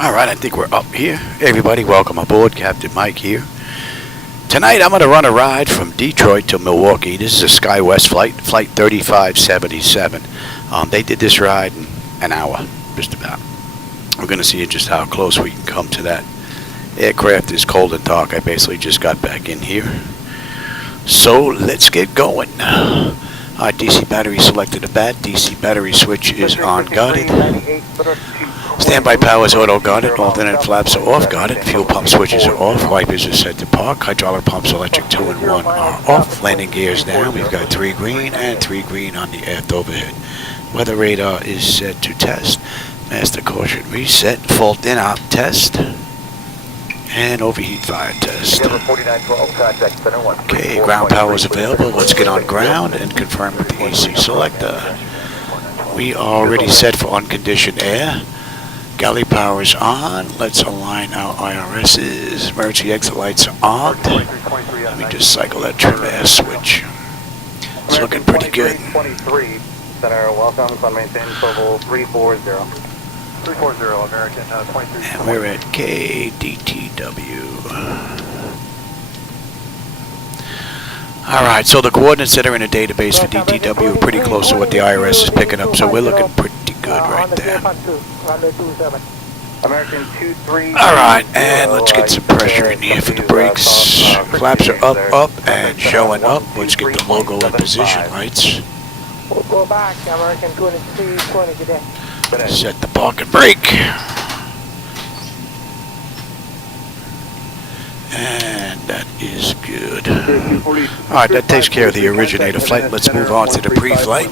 Alright, I think we're up here. Hey everybody, welcome aboard. Captain Mike here. Tonight I'm going to run a ride from Detroit to Milwaukee. This is a Skywest flight, Flight 3577. They did this ride in an hour, just about. We're going to see just how close we can come to that. Aircraft is cold and dark. I basically just got back in here. So let's get going. Alright, DC battery selected a bat. DC battery switch is on guarded. Standby power is auto guarded. Alternate flaps are off guarded. Fuel pump switches are off. Wipers are set to park. Hydraulic pumps electric 2 and 1 are off. Landing gears down. We've got 3 green and 3 green on the aft overhead. Weather radar is set to test. Master caution reset. Fault in op test. And overheat fire test. Okay, ground power is available. Let's get on ground and confirm with the AC selector. We are already set for unconditioned air. Galley power is on. Let's align our IRSs. Emergency exit lights are on. Let me just cycle that trim air switch. It's looking pretty good. 23, Center, welcome, sun maintain, level 340. 340, American 23. And we're at KDTW. Alright, so the coordinates that are in a database for DTW are pretty close to what the IRS is picking up, so we're looking pretty good right there. American 23. Alright, and let's get some pressure in here for the brakes. Flaps are up, and showing up. Let's get the logo in position lights. We'll go back, American 2320 today. Set the park and brake. And that is good. Alright, that takes care of the originator flight. Let's move on to the pre-flight.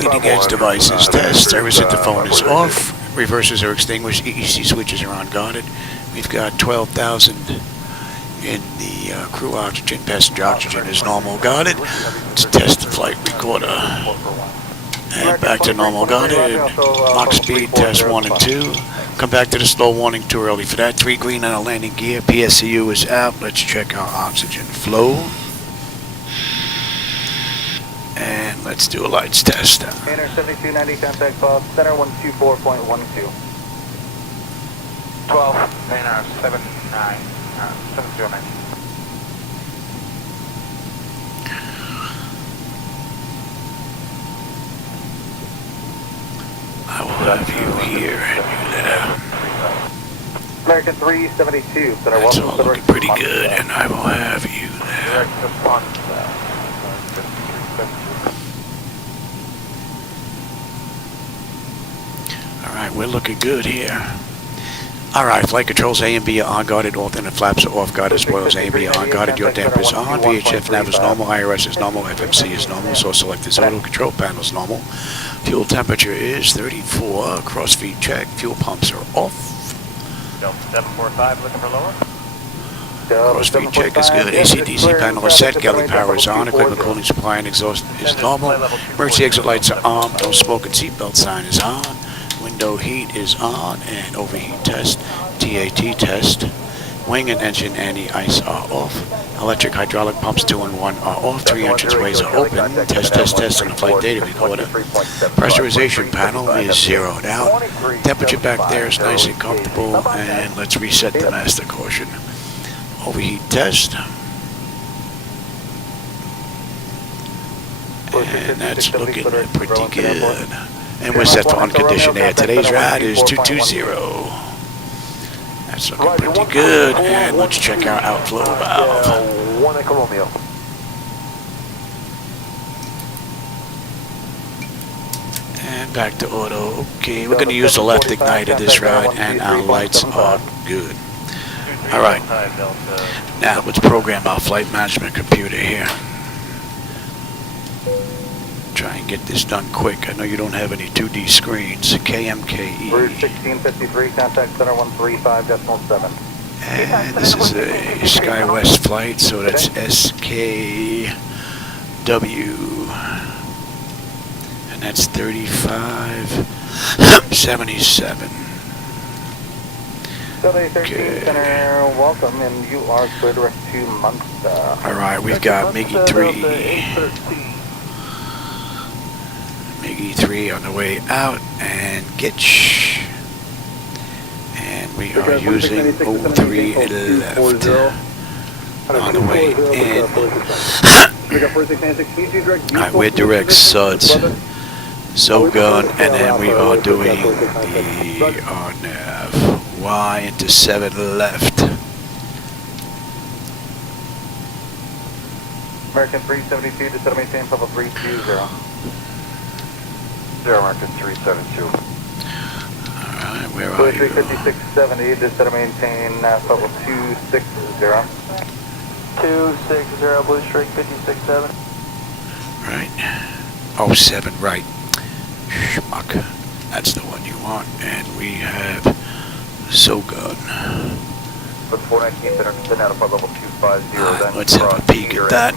Leading edge devices test. Service interphone is off. Reversers are extinguished. EEC switches are unguarded. We've got 12,000 in the crew oxygen. Passenger oxygen is normal guarded. Let's test the flight recorder. And back to normal guarded. Mach speed test 1 and 2. Come back to the slow warning, too early for that. 3 green on a landing gear. PSCU is out. Let's check our oxygen flow. And let's do a lights test. Inter 7290, contact call, center 124.12. 12, Inter 709. I will have you here and you let out. American 372, center That's welcome. all looking pretty good, and I will have you there. Alright, we're looking good here. Alright, flight controls A and B are on-guarded, alternate flaps are off-guard as well as A and B are on-guarded. Your dampers on, VHF nav is normal, IRS is normal, FMC is normal, source select is auto, control panel is normal. Fuel temperature is 34, cross feed check, fuel pumps are off. 745, looking for lower. Cross feed check is good, AC/DC panel is set, galley power is on, equipment cooling supply and exhaust is normal. Emergency exit lights are on, no smoke and seatbelt sign is on. Window heat is on, and overheat test, TAT test. Wing and engine anti-ice are off. Electric hydraulic pumps 2 and 1 are off. 3 entranceways are open. Test on the flight data recorder. Pressurization panel is zeroed out. Temperature back there is nice and comfortable, and let's reset the master caution. Overheat test. And that's looking pretty good. And we're set for unconditioned air. Today's ride is 220. That's looking pretty good. And let's check our outflow valve. And back to auto. Okay, we're going to use the left igniter this ride, and our lights are good. Alright. Now let's program our flight management computer here. Try and get this done quick. I know you don't have any 2D screens. KMKE. Route 1653, contact center 135.7. And this is a Skywest flight, so that's SKW. And that's 3577. Okay. Center, welcome, and you are clear to 2 months. Alright, we've got MIGI 3. MIGI 3 on the way out, and Gitch. We are using 03 left on the way in. Alright, we're direct SUDS, Zogun, and then we are doing the RNAV-Y into 7 left. American 372, descend and maintain level 320. 0 American 372. Alright, where are you? 35670, descend and maintain level 260. 260, Blue Streak 567. Right. Oh, 7, right. Schmuck. That's the one you want. And we have Zogun. But 419, descend out above level 250. Alright, let's have a peek at that.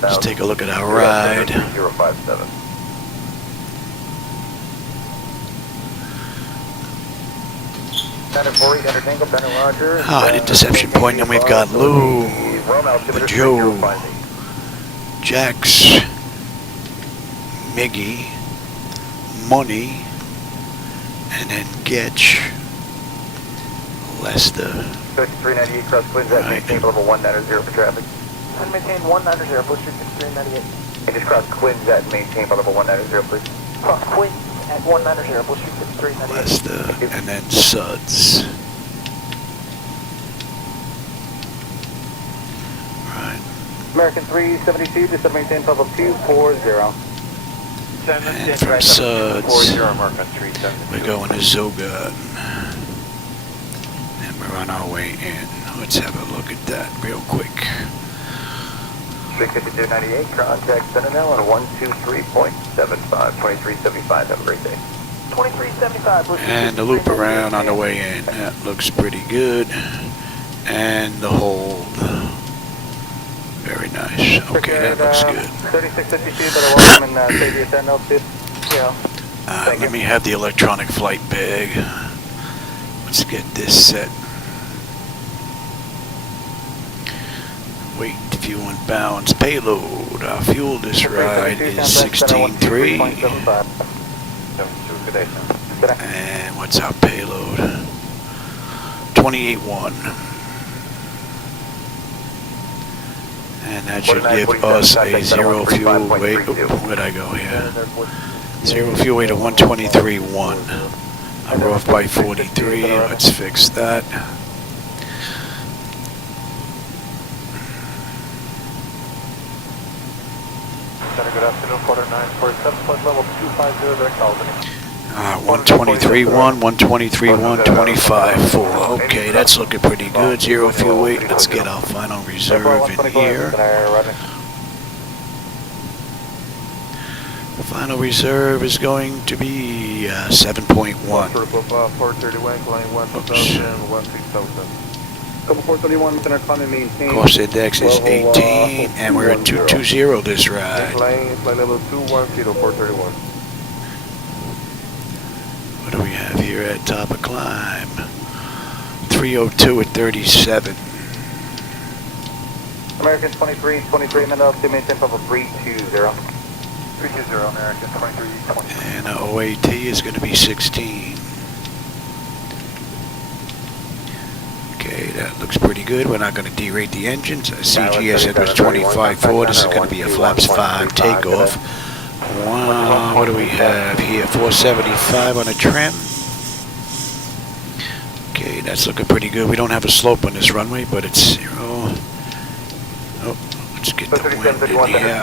Let's take a look at our ride. 057. An interception point, and we've got Lou, Joe, Jax, Miggy, Money, and then Getch, Lester. 398 cross Quinns at maintain level 190 for traffic. And maintain 190, Blue Streak 398. And just cross Quinns at maintain level 190, please. Cross Quinns at 190, Blue Streak 398. Lester, and then SUDS. Right. American 372, just maintain level 240. And from SUDS, we're going to Zogun. And we're on our way in. Let's have a look at that real quick. 35298, contact Sentinel on 123.75, 2375, have a great day. 2375, And the loop around on the way in. That looks pretty good. And the hold. Very nice. Okay, that looks good. 3652, better welcome and save your attendance, please. Yeah. Let me have the electronic flight bag. Let's get this set. Weight, fuel and balance, payload. Our fuel this ride is 16.3. And what's our payload? 28.1. And that should give us a zero fuel weight. Where'd I go here? Zero fuel weight of 123.1. We're off by 43. Let's fix that. Good afternoon, quarter 947, flight level 250, direct Albany. 123.1, 123.1, 25.4. Okay, that's looking pretty good. Zero fuel weight. Let's get our final reserve in here. The final reserve is going to be 7.1. Course index is 18, and we're at 220 this ride. What do we have here at top of climb? 302 at 37. American 23, minutes to maintain level 320. 320, American 23, And our OAT is going to be 16. Okay, that looks pretty good. We're not going to derate the engines. CGS enters 25.4. This is going to be a flaps 5 takeoff. Wow, what do we have here? 475 on a trim. Okay, that's looking pretty good. We don't have a slope on this runway, but it's 0. Oh, let's get the wind in here.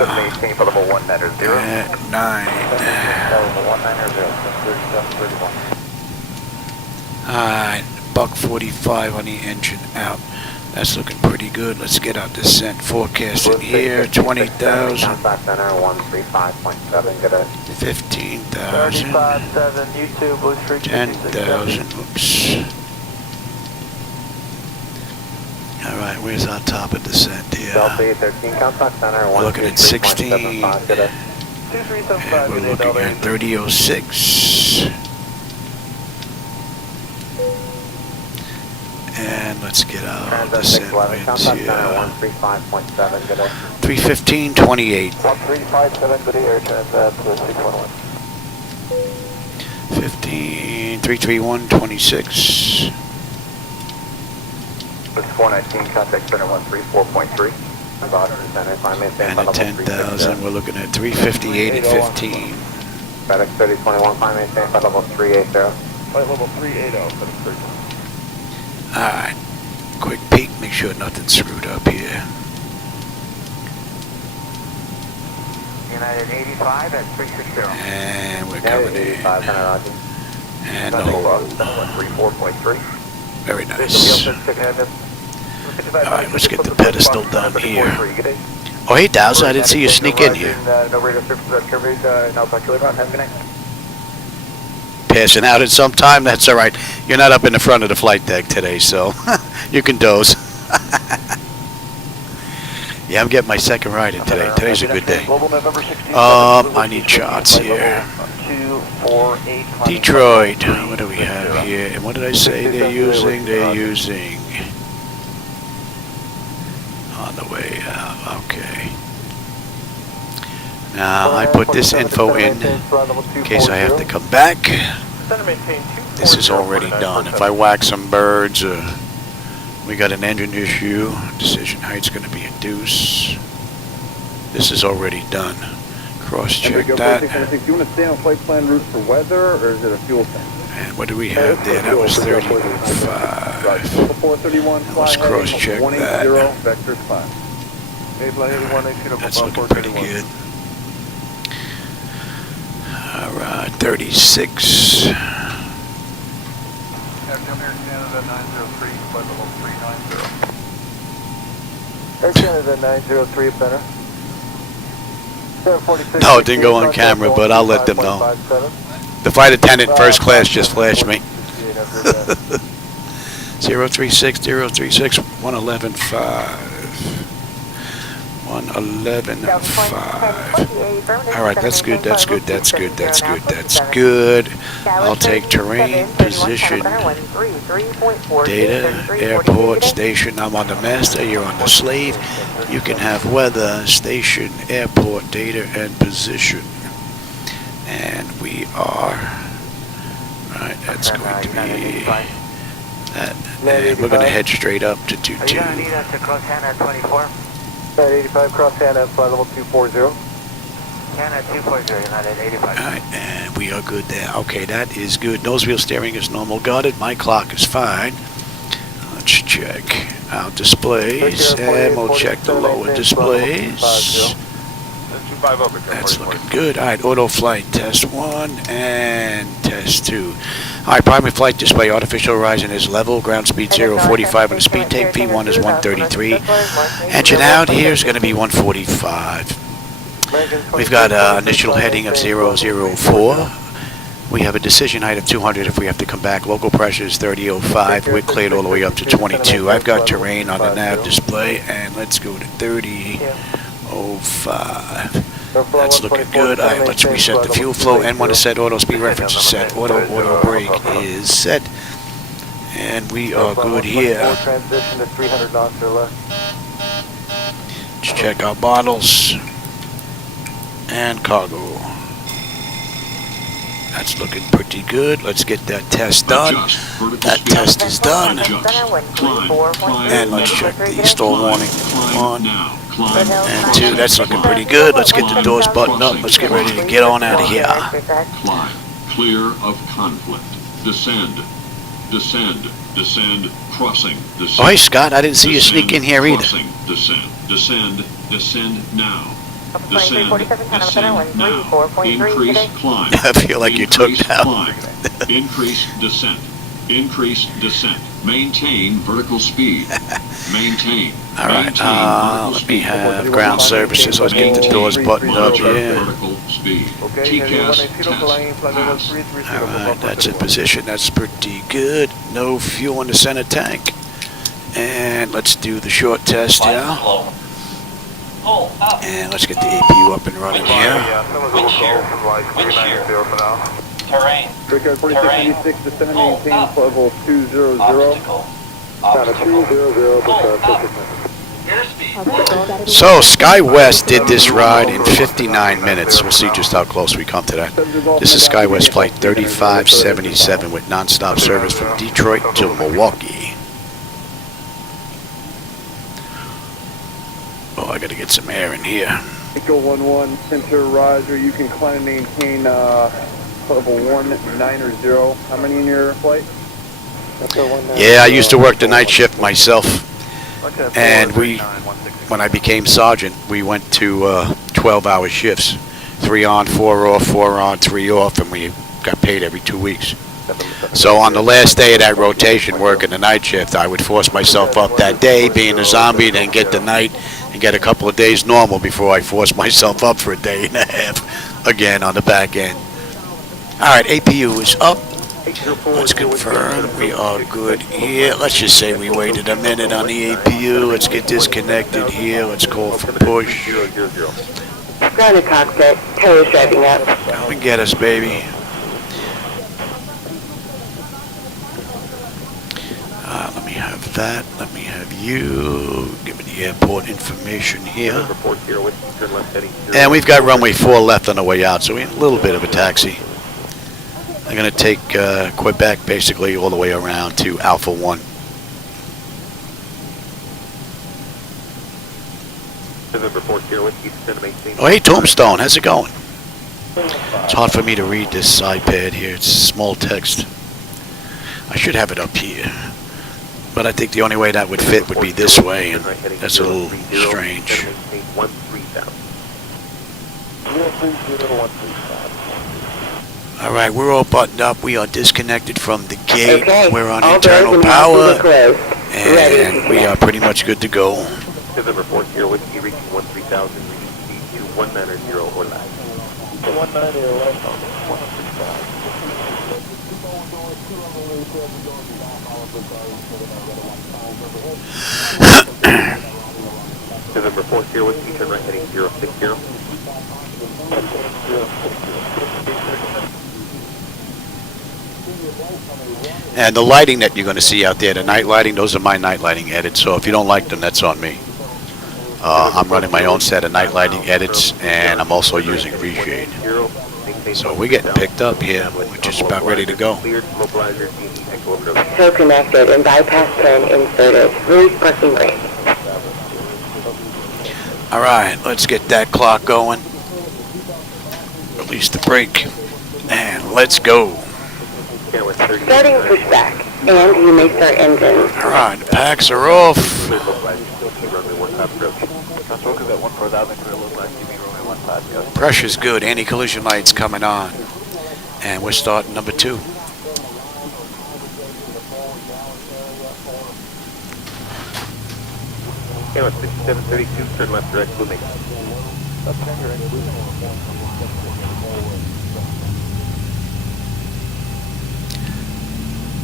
At 9. Alright, $145 on the engine out. That's looking pretty good. Let's get our descent forecast in here. 20,000. 15,000. 10,000. Oops. Alright, where's our top of descent here? We're looking at 16. And we're looking at 30.06. And let's get our descent winds here. 315.28. 15, 33126. It's 419, contact center 134.3. About 110, maintain And at 10,000, we're looking at 358 at 15. FedEx 3021, fine, maintain flight level 380. Flight level 380, FedEx 30. Alright, quick peek, make sure nothing's screwed up here. United 85 at 360. And we're coming in. 85, Roger. And the whole. 134.3. Very nice. Alright, let's get the pedestal done here. Oh, hey, Dowser, I didn't see you sneak in here. No radio surface activity, no calculator on. Have a good night. Passing out at some time, that's alright. You're not up in the front of the flight deck today, so you can doze. Yeah, I'm getting my second ride in today. Today's a good day. I need shots here. Detroit, what do we have here? And what did I say they're using? They're using on the way out. Okay. Now I put this info in case I have to come back. This is already done. If I whack some birds, we got an engine issue. Decision height's going to be a deuce. This is already done. Cross-check that. Do you want to stay on flight plan route for weather, or is it a fuel tank? And what do we have there? That was 35. Let's cross-check that. That's looking pretty good. Alright, 36. Canada 903, flight level 390. Air Canada 903, center. No, it didn't go on camera, but I'll let them know. The flight attendant first class just flashed me. 036, 036, 111.5. 111.5. Alright, that's good, that's good, that's good, that's good, that's good. I'll take terrain, position, data, airport, station. I'm on the master, you're on the slave. You can have weather, station, airport, data, and position. And we are, right, that's going to be that. And we're going to head straight up to 22. 85 cross Hannah, flight level 240. Hannah 240, United 85. Alright, and we are good there. Okay, that is good. Nose wheel steering is normal guarded. My clock is fine. Let's check our displays, and we'll check the lower displays. That's looking good. Alright, auto flight test 1 and test 2. Alright, primary flight display, artificial horizon is level, ground speed 045 on the speed tape, V1 is 133. Engine out here is going to be 145. We've got initial heading of 004. We have a decision height of 200 if we have to come back. Local pressure is 3005. We're cleared all the way up to 22. I've got terrain on the nav display, and let's go to 3005. That's looking good. All right, let's reset the fuel flow. N1 is set. Auto speed reference is set. Auto brake is set. And we are good here. Let's check our bottles and cargo. That's looking pretty good. Let's get that test done. That test is done. And let's check the stall warning. 1 and 2. That's looking pretty good. Let's get the doors buttoned up. Let's get ready to get on out of here. Climb. Clear of conflict. Descend. Descend. Descend. Crossing. Descend. Oh, hey, Scott. I didn't see you sneak in here either. Crossing. Descend. Descend. Descend now. Descend. Descend now. Increase climb. I feel like you took that. Increase descent. Increase descent. Maintain vertical speed. Maintain. All right. Let me have ground services. Let's get the doors buttoned up here. Vertical speed. TCAS test. Pass. All right. That's in position. That's pretty good. No fuel in the center tank. And let's do the short test now. And let's get the APU up and running here. Terrain. Brickyard 4656, descend and maintain level 200. So Skywest did this ride in 59 minutes. We'll see just how close we come to that. This is Skywest Flight 3577 with nonstop service from Detroit to Milwaukee. Oh, I gotta get some air in here. Echo 11, center Roger. You can climb and maintain level 190. How many in your flight? Yeah, I used to work the night shift myself. And when I became sergeant, we went to 12-hour shifts. 3 on, 4 off, 4 on, 3 off, and we got paid every 2 weeks. So on the last day of that rotation, working the night shift, I would force myself up that day, being a zombie, then get the night, and get a couple of days normal before I force myself up for a day and a half again on the back end. All right, APU is up. Let's confirm we are good here. Let's just say we waited a minute on the APU. Let's get disconnected here. Let's call for push. Ground to Cockpit. Tower's driving up. Come and get us, baby. Let me have that. Let me have you. Give me the airport information here. And we've got runway 4 left on the way out, so we have a little bit of a taxi. I'm going to take Quebec basically all the way around to Alpha 1. Oh, hey, Tombstone, how's it going? It's hard for me to read this iPad here. It's small text. I should have it up here. But I think the only way that would fit would be this way, and that's a little strange. All right, we're all buttoned up. We are disconnected from the gate. Okay. We're on All internal doors power, and and we are pretty much good to go. Report here with you reaching 13,000, reduce speed to 190 or less. 190 or less on 135. Report here with you, turn right heading 060. And the lighting that you're going to see out there, the night lighting, those are my night lighting edits. So if you don't like them, that's on me. I'm running my own set of night lighting edits, and I'm also using reshade. So we're getting picked up here. We're just about ready to go. So connected and bypass pin inserted. Release parking brake. All right, let's get that clock going. Release the brake, and let's go. Starting pushback, and you may start engine. All right, the packs are off. Pressure's good. Anti-collision lights coming on, and we're starting number 2. Okay, 5732, turn left direct, moving.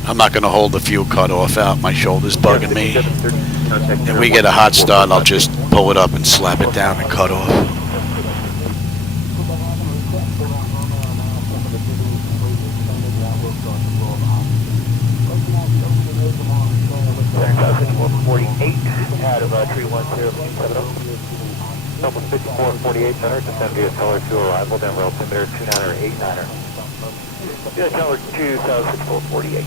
I'm not going to hold the fuel cutoff out. My shoulder's bugging me. If we get a hot start, I'll just pull it up and slap it down and cut off. Out of 31070. Number 5448 center, descend via Teller 2 arrival, then rail altimeter 29er 89er. Via Teller 2, South 6448.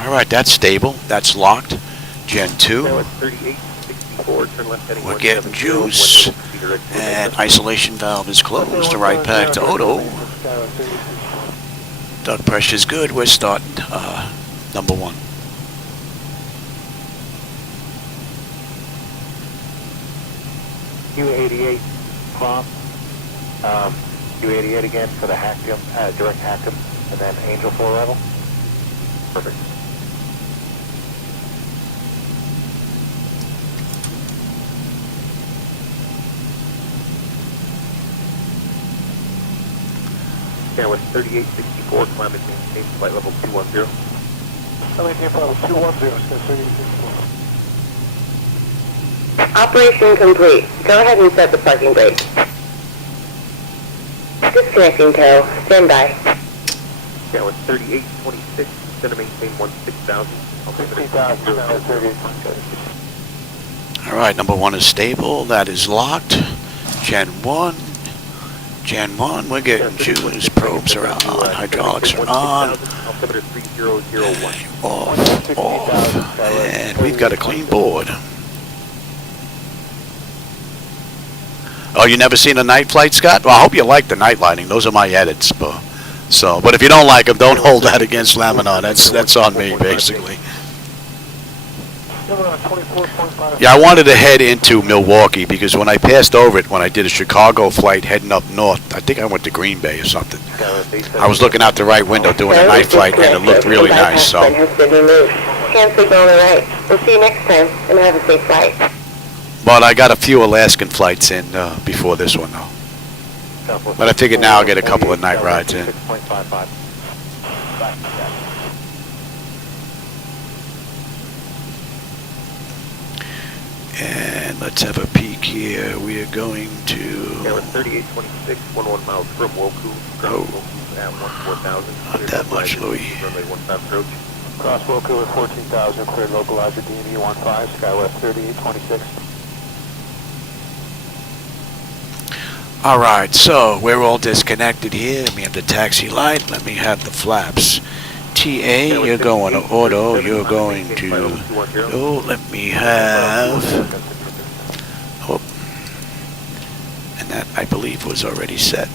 All right, that's stable. That's locked. Gen 2. We're getting juice. And isolation valve is closed. The right pack to auto. Duct pressure's good. We're starting number 1. U88 prompt. U88 again for the hack jump, direct hack jump, and then Angel 4 arrival. Perfect. Yeah, with 3864, climb and maintain flight level 210. Maintain flight level 210, 3864. Operation complete. Go ahead and set the parking brake. Disconnecting tow. Stand by. Yeah, with 3826, descend to maintain 16,000. 16,000, All right, number 1 is stable. That is locked. Gen 1. Gen 1, we're getting Jews. Probes are on. Hydraulics are on. Altimeter 3001. Off. And we've got a clean board. Oh, you never seen a night flight, Scott? Well, I hope you like the night lighting. Those are my edits. But if you don't like them, don't hold that against Laminar. That's on me, basically. Yeah, I wanted to head into Milwaukee because when I passed over it, when I did a Chicago flight heading up north, I think I went to Green Bay or something. I was looking out the right window doing a night flight, and it looked really nice. So. Hand signal on the right. We'll see you next time, and have a safe flight. But I got a few Alaskan flights in before this one, though. But I figured now I'll get a couple of night rides in. And let's have a peek here. We are going to... Yeah, 3826, 11 miles from Woku. Oh. At 14,000. Not that much, Louis. Runway 15 approach. Cross Woku at 14,000, cleared localizer DME 15, Skywest 3826. All right, so we're all disconnected here. Let me have the taxi light. Let me have the flaps. TA, you're going to auto. You're going to... Oh, let me have... Oh. And that, I believe, was already set.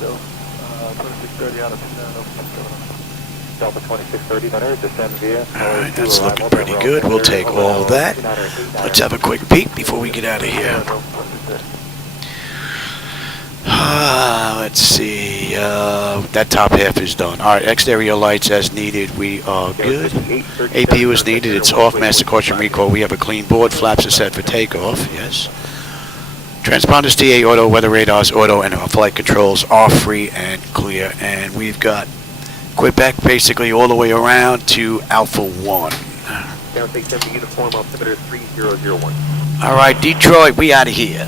So, 2630 out of Delta 2630, descend via. All right, that's looking pretty good. We'll take all that. Let's have a quick peek before we get out of here. Let's see. That top half is done. All right, exterior lights as needed. We are good. APU is needed. It's off. Master caution recall. We have a clean board. Flaps are set for takeoff. Yes. Transponders, TA, auto, weather radars, auto, and our flight controls are free and clear. And we've got Quebec basically all the way around to Alpha 1. Down 70 uniform, altimeter 3001. All right, Detroit, we out of here.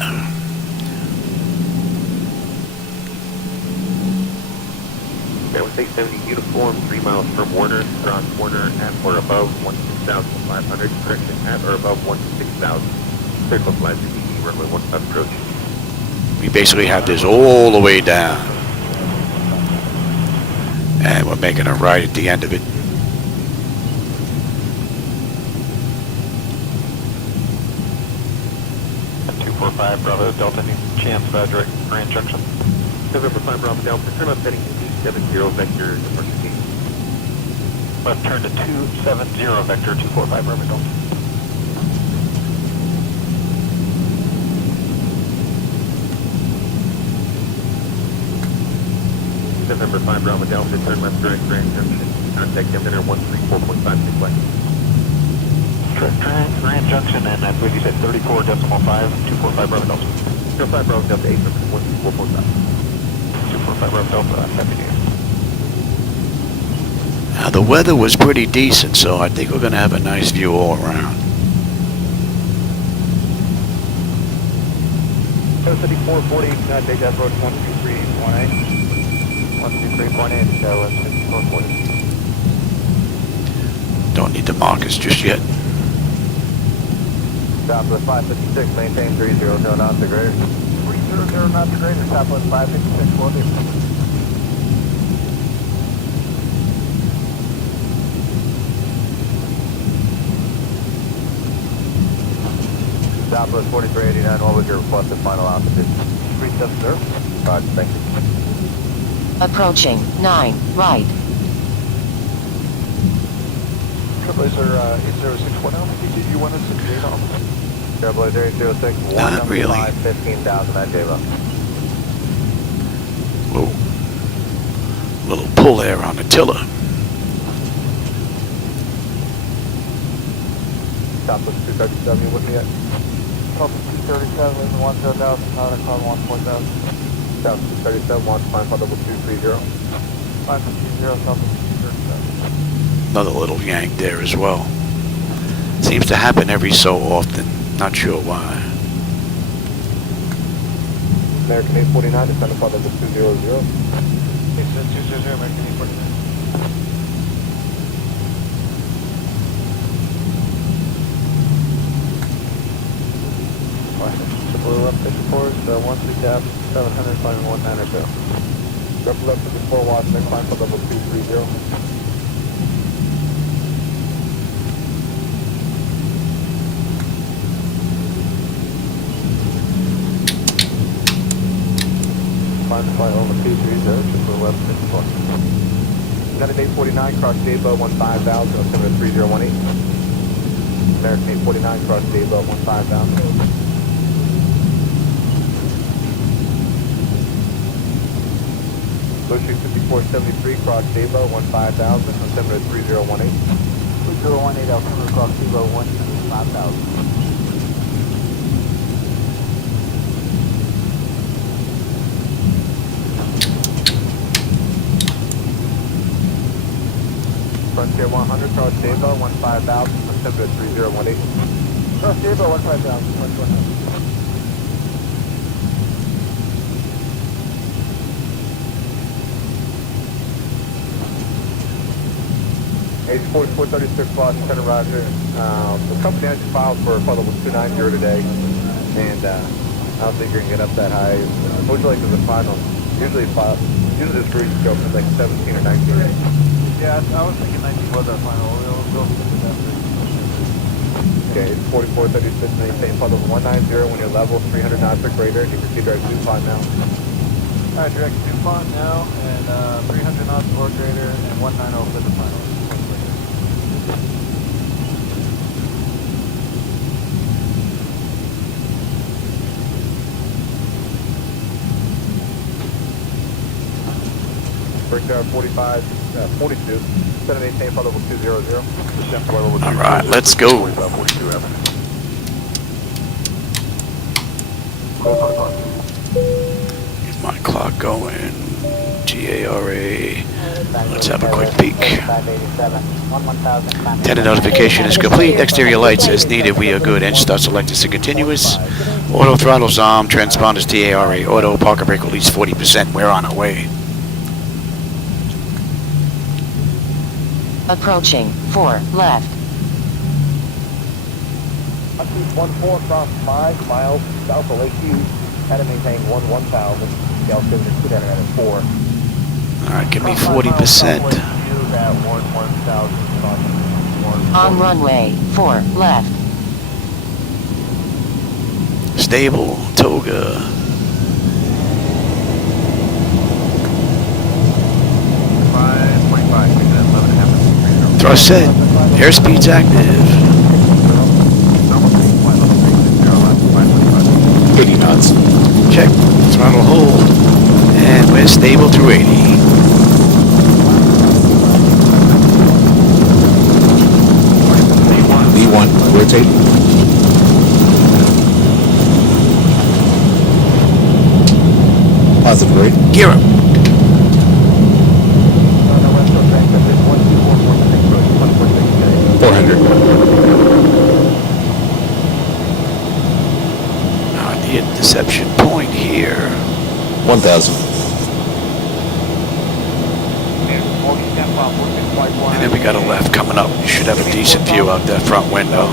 Down 670 uniform, 3 miles from Warner, cross Warner at or above 16,500, correction at or above 16,000. Circle flight to DE, runway 15 approach. We basically have this all the way down. And we're making a right at the end of it. Bravo Delta, new chance, direct Grand Junction. November 5 Bravo Delta, turn left heading 270 vector, departure team. Left turn to 270 vector, 245 Bravo Delta. November 5 Bravo Delta, turn left direct Grand Junction, contact Emitter 134.56 left. Grand Junction, and I believe you said 34.5, 245 Bravo Delta. 05 Bravo Delta, 8 14.5. 245 Bravo Delta, happy Now the weather was pretty decent, so I think we're going to have a nice view all around. 5440, take that road 123.8. 123.8, Skywest 5440. Don't need the markers just yet. Southwest 556, maintain 300 knots to greater. 300 knots to greater, Southwest 556, will do. Southwest 4389, what was your requested final altitude? 370. Roger, thank you. Approaching 9, right. Trailblazer 8061 altitude, you want us to J off? Trailblazer 806, Not really. 15,000 at J off. Whoa. Little pull there on the tiller. Southwest 237, you with me yet? Southwest 237, 10,000, power climb 1.0. Southwest 237, want to climb level 230. 530, Southwest 237. Another little yank there as well. Seems to happen every so often. Not sure why. American 849, descend upon level 200. 200, American 849. The blue left pitch course, 16 gap, 700, climbing 19 or so. Double left to the 4 watch, next climb for level 230. Climb to flight over 230, triple left pitch course. United 849, cross Jabo 15,000, altimeter 3018. American 849, cross Jabo 15,000. Blue Street 5473, cross Jabo 15,000, altimeter 3018. 3018, altimeter cross Jabo 15,000. Frontier 100, cross Jabo 15,000, altimeter 3018. Cross Jabo 15,000, 4436 Washington, Roger. The company actually filed for level 290 today, and I don't think you're going to get up that high. Most likely the final, usually this group goes from like 17 or 19. Yeah, I was thinking 19 was our final. We'll okay, it's 4436, maintain level 190 when you're level 300 knots or greater, and you proceed direct DuPont now. Alright, direct DuPont now, and 300 knots or greater, and 190 for the final. Breakdown 45, 42, 718, level 200. All right, let's go. Get my clock going. GARA. Let's have a quick peek. Tender notification is complete. Exterior lights as needed. We are good. Engine start selected to continuous. Auto throttles on. Transponders TARA. Auto parking brake release 40%. We're on our way. Approaching 4 left. 14 cross 5 miles south of Lake Hughes. Had to maintain 1000. The altimeter 204. All right, give me 40%. On runway 4 left. Stable, Toga. Thrust set. Airspeed's active. 80 knots. Check. Throttle hold. And we're stable through 80. V1, rotate. Positive rate. Gear up. 400. Now the interception point here. 1,000. And then we got a left coming up. You should have a decent view out that front window.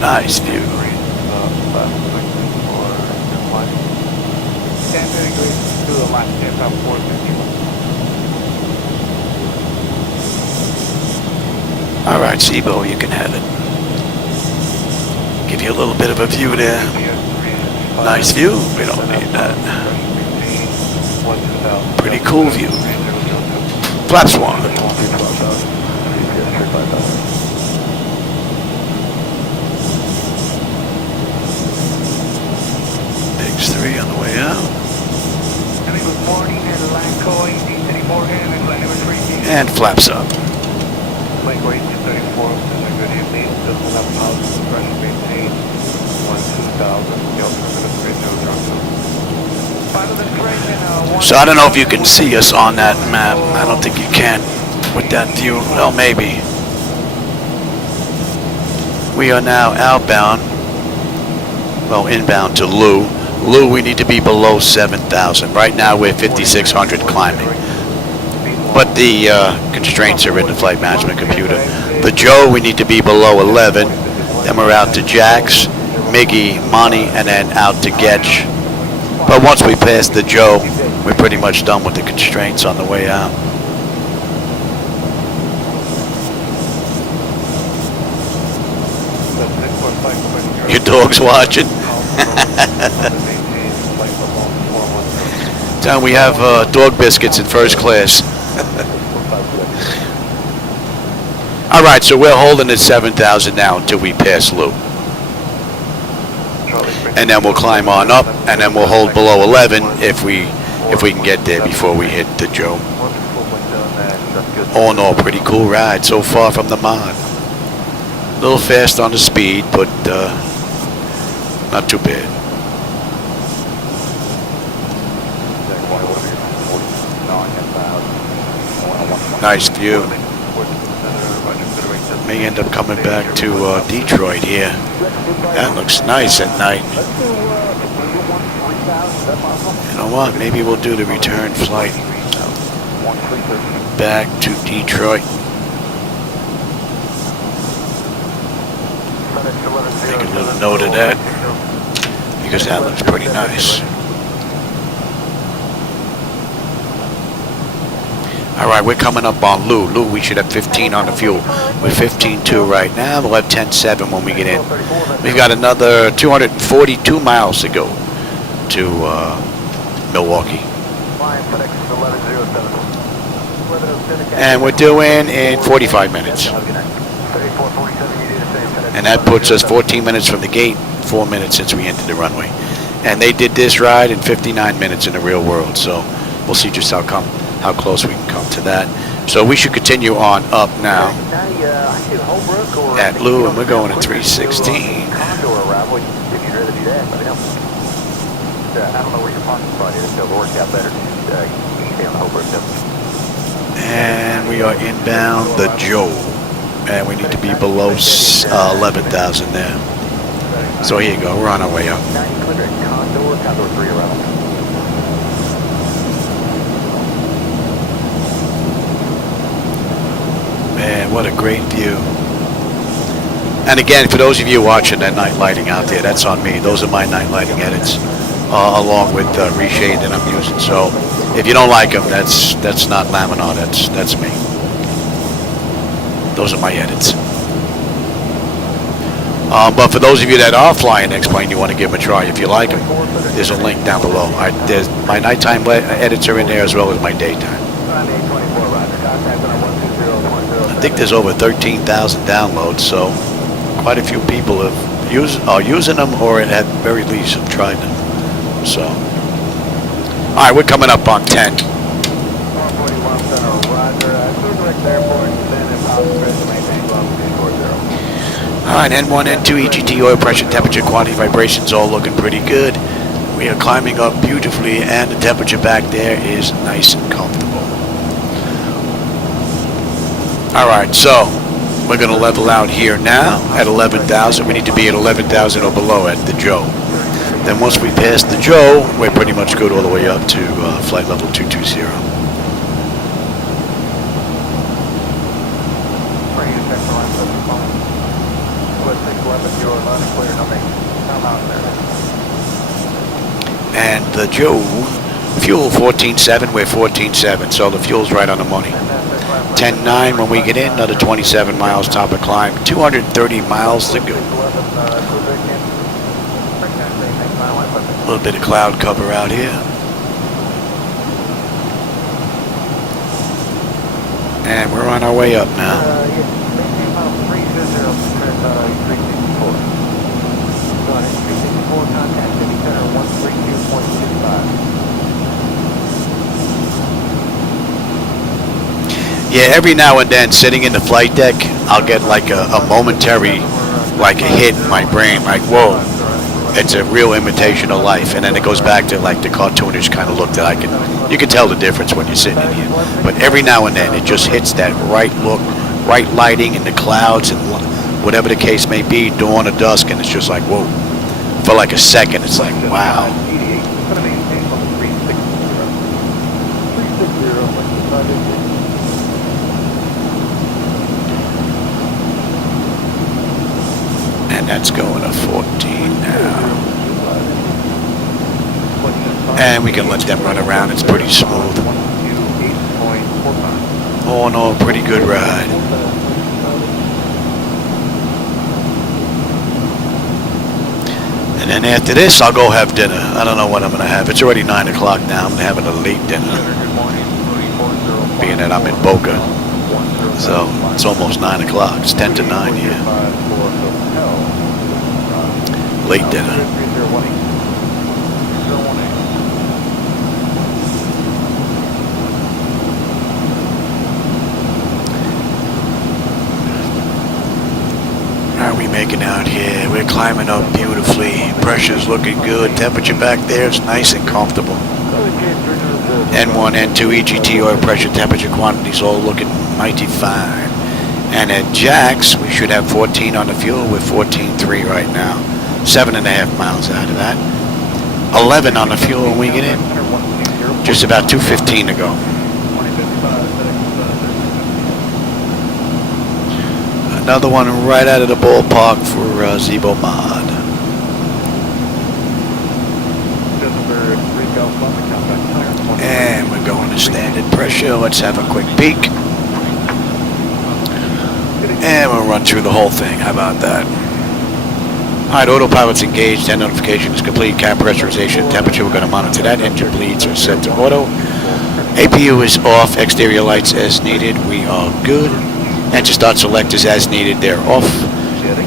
Nice view. All right, Zibo, you can have it. Give you a little bit of a view there. Nice view. We don't need that. Pretty cool view. Flap swan. Bigs 3 on the way out. And flaps up. Lake 1834, good evening. Just enough miles, pressure maintained, 12,000. The altimeter 30 drop. So I don't know if you can see us on that map. I don't think you can with that view. Well, maybe. We are now outbound. Well, inbound to Lou. Lou, we need to be below 7,000. Right now we're 5,600 climbing. But the constraints are in the flight management computer. The Joe, we need to be below 11. Then we're out to Jax, Miggy, Monty, and then out to Getch. But once we pass the Joe, we're pretty much done with the constraints on the way out. Your dog's watching. Time we have dog biscuits in first class. All right, so we're holding at 7,000 now until we pass Lou. And then we'll climb on up, and then we'll hold below 11 if we can get there before we hit the Joe. All in all, pretty cool ride so far from the mod. A little fast on the speed, but not too bad. Nice view. May end up coming back to Detroit here. That looks nice at night. You know what? Maybe we'll do the return flight back to Detroit. Make a little note of that because that looks pretty nice. Alright, we're coming up on Lou. Lou, we should have 15 on the fuel. We're 15.2 right now. We'll have 10.7 when we get in. We've got another 242 miles to go to Milwaukee. And we're doing in 45 minutes. And that puts us 14 minutes from the gate, 4 minutes since we entered the runway. And they did this ride in 59 minutes in the real world. So we'll see just how close we can come to that. So we should continue on up now at Lou, and we're going at 316. And we are inbound the Joe, and we need to be below 11,000 there. So here you go, we're on our way up. Man, what a great view. And again, for those of you watching that night lighting out there, that's on me. Those are my night lighting edits, along with reshade that I'm using. So if you don't like them, that's not Laminar, that's me. Those are my edits. But for those of you that are flying X-Plane, you want to give them a try. If you like them, there's a link down below. There's my nighttime edits are in there as well as my daytime. I think there's over 13,000 downloads, so quite a few people are using them, or at very least have tried them. So, all right, we're coming up on 10. All right, N1, N2, EGT, oil pressure, temperature, quantity, vibrations, all looking pretty good. We are climbing up beautifully, and the temperature back there is nice and comfortable. Alright, so we're going to level out here now at 11,000. We need to be at 11,000 or below at the Joe. Then once we pass the Joe, we're pretty much good all the way up to flight level 220. And the Joe, fuel 14.7, we're 14.7, so the fuel's right on the money. 10.9 when we get in, another 27 miles top of climb, 230 miles to go. A little bit of cloud cover out here. And we're on our way up now. Yeah, every now and then, sitting in the flight deck, I'll get like a momentary, like a hit in my brain, like, whoa, it's a real imitation of life. And then it goes back to like the cartoonish kind of look that you can tell the difference when you're sitting in here. But every now and then it just hits that right look, right lighting in the clouds and whatever the case may be, dawn or dusk, and it's just like, whoa. For like a second, it's like, wow. And that's going to 14 now. And we can let them run around. It's pretty smooth. Oh no, pretty good ride. And then after this, I'll go have dinner. I don't know what I'm going to have. It's already 9 o'clock now. I'm having a late dinner. Being that I'm in Boca. So it's almost 9 o'clock. It's 10 to 9 here. Late dinner. How are we making out here? We're climbing up beautifully. Pressure's looking good. Temperature back there is nice and comfortable. N1, N2, EGT, oil pressure, temperature, quantities all looking mighty fine. And at Jack's, we should have 14 on the fuel. We're 14.3 right now. 7.5 miles out of that. 11 on the fuel when we get in. Just about 2:15 to go. Another one right out of the ballpark for ZiboMod. And we're going to standard pressure. Let's have a quick peek. And we'll run through the whole thing. How about that? Alright, autopilot's engaged. End notification is complete. Cap pressurization, temperature. We're going to monitor that. Engine bleeds are set to auto. APU is off. Exterior lights as needed. We are good. Engine start selectors as needed, they're off.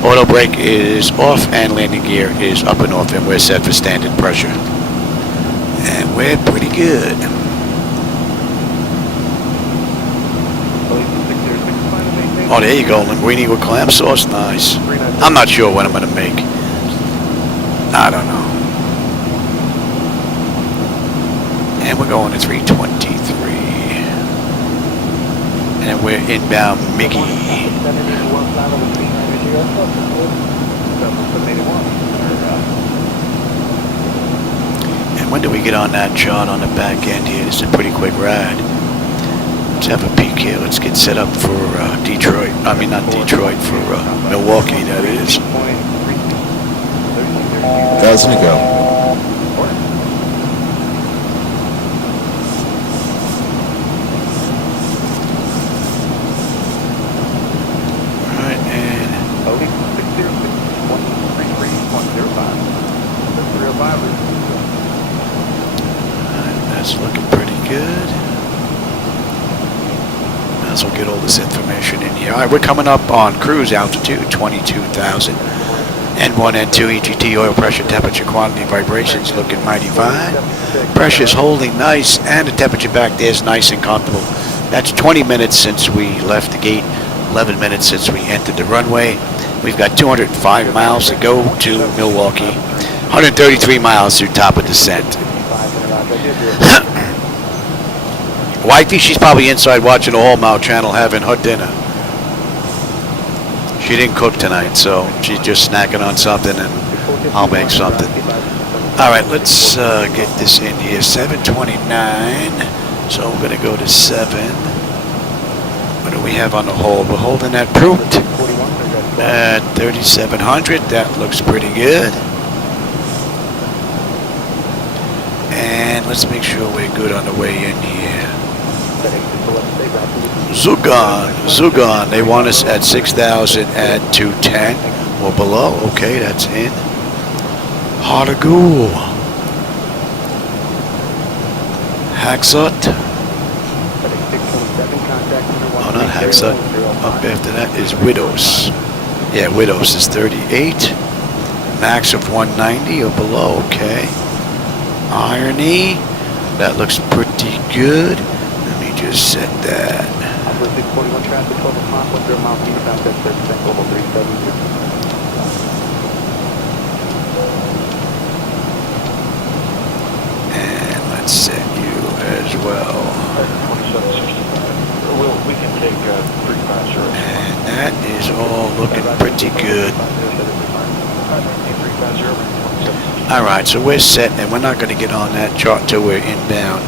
Auto brake is off and landing gear is up and off, and we're set for standard pressure. And we're pretty good. Oh, there you go, linguine with clam sauce, nice. I'm not sure what I'm going to make. I don't know. And we're going to 323. And we're inbound Mickey. And when do we get on that chart on the back end here? This is a pretty quick ride. Let's have a peek here. Let's get set up for Detroit. I mean, not Detroit, for Milwaukee, that is. 1,000 to go. That's looking pretty good. Might as well get all this information in here. All right, we're coming up on cruise altitude, 22,000. N1, N2, EGT, oil pressure, temperature, quantity, vibrations, looking mighty fine. Pressure's holding nice, and the temperature back there is nice and comfortable. That's 20 minutes since we left the gate, 11 minutes since we entered the runway. We've got 205 miles to go to Milwaukee, 133 miles through top of descent. Wifey, she's probably inside watching the Hallmark Channel having her dinner. She didn't cook tonight, so she's just snacking on something, and I'll make something. All right, let's get this in here. 729. So we're going to go to 7. What do we have on the hold? We're holding that Brute at 3,700. That looks pretty good. And let's make sure we're good on the way in here. Zugon, they want us at 6,000 at 210 or below. Okay, that's in. Hardagool. Haxut. Oh, not Haxut. Up after that is Widows. Yeah, Widows is 38. Max of 190 or below. Okay. Irony. That looks pretty good. Let me just set that. Alright, so we're set, and we're not going to get on that chart till we're inbound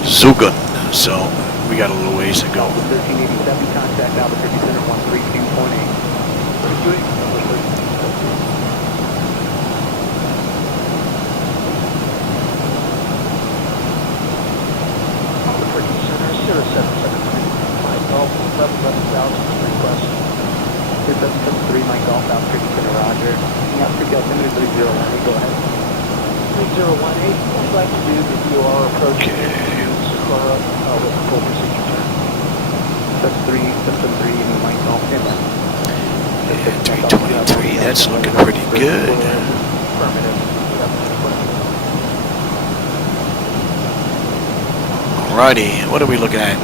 Zugun. So we got a little ways to go. 1387, contact Albuquerque Center 132.8. Albuquerque Center 0779, Mike Golf 11,000 request. 2773, Mike Golf, Albuquerque Center, Roger. Albuquerque altimeter 3018, go ahead. 3018, I'd like to do the DOR approach to Socorro with the full procedure turn. That's 3773, Mike Golf, inland. 323, that's looking pretty good. Alrighty, what are we looking at?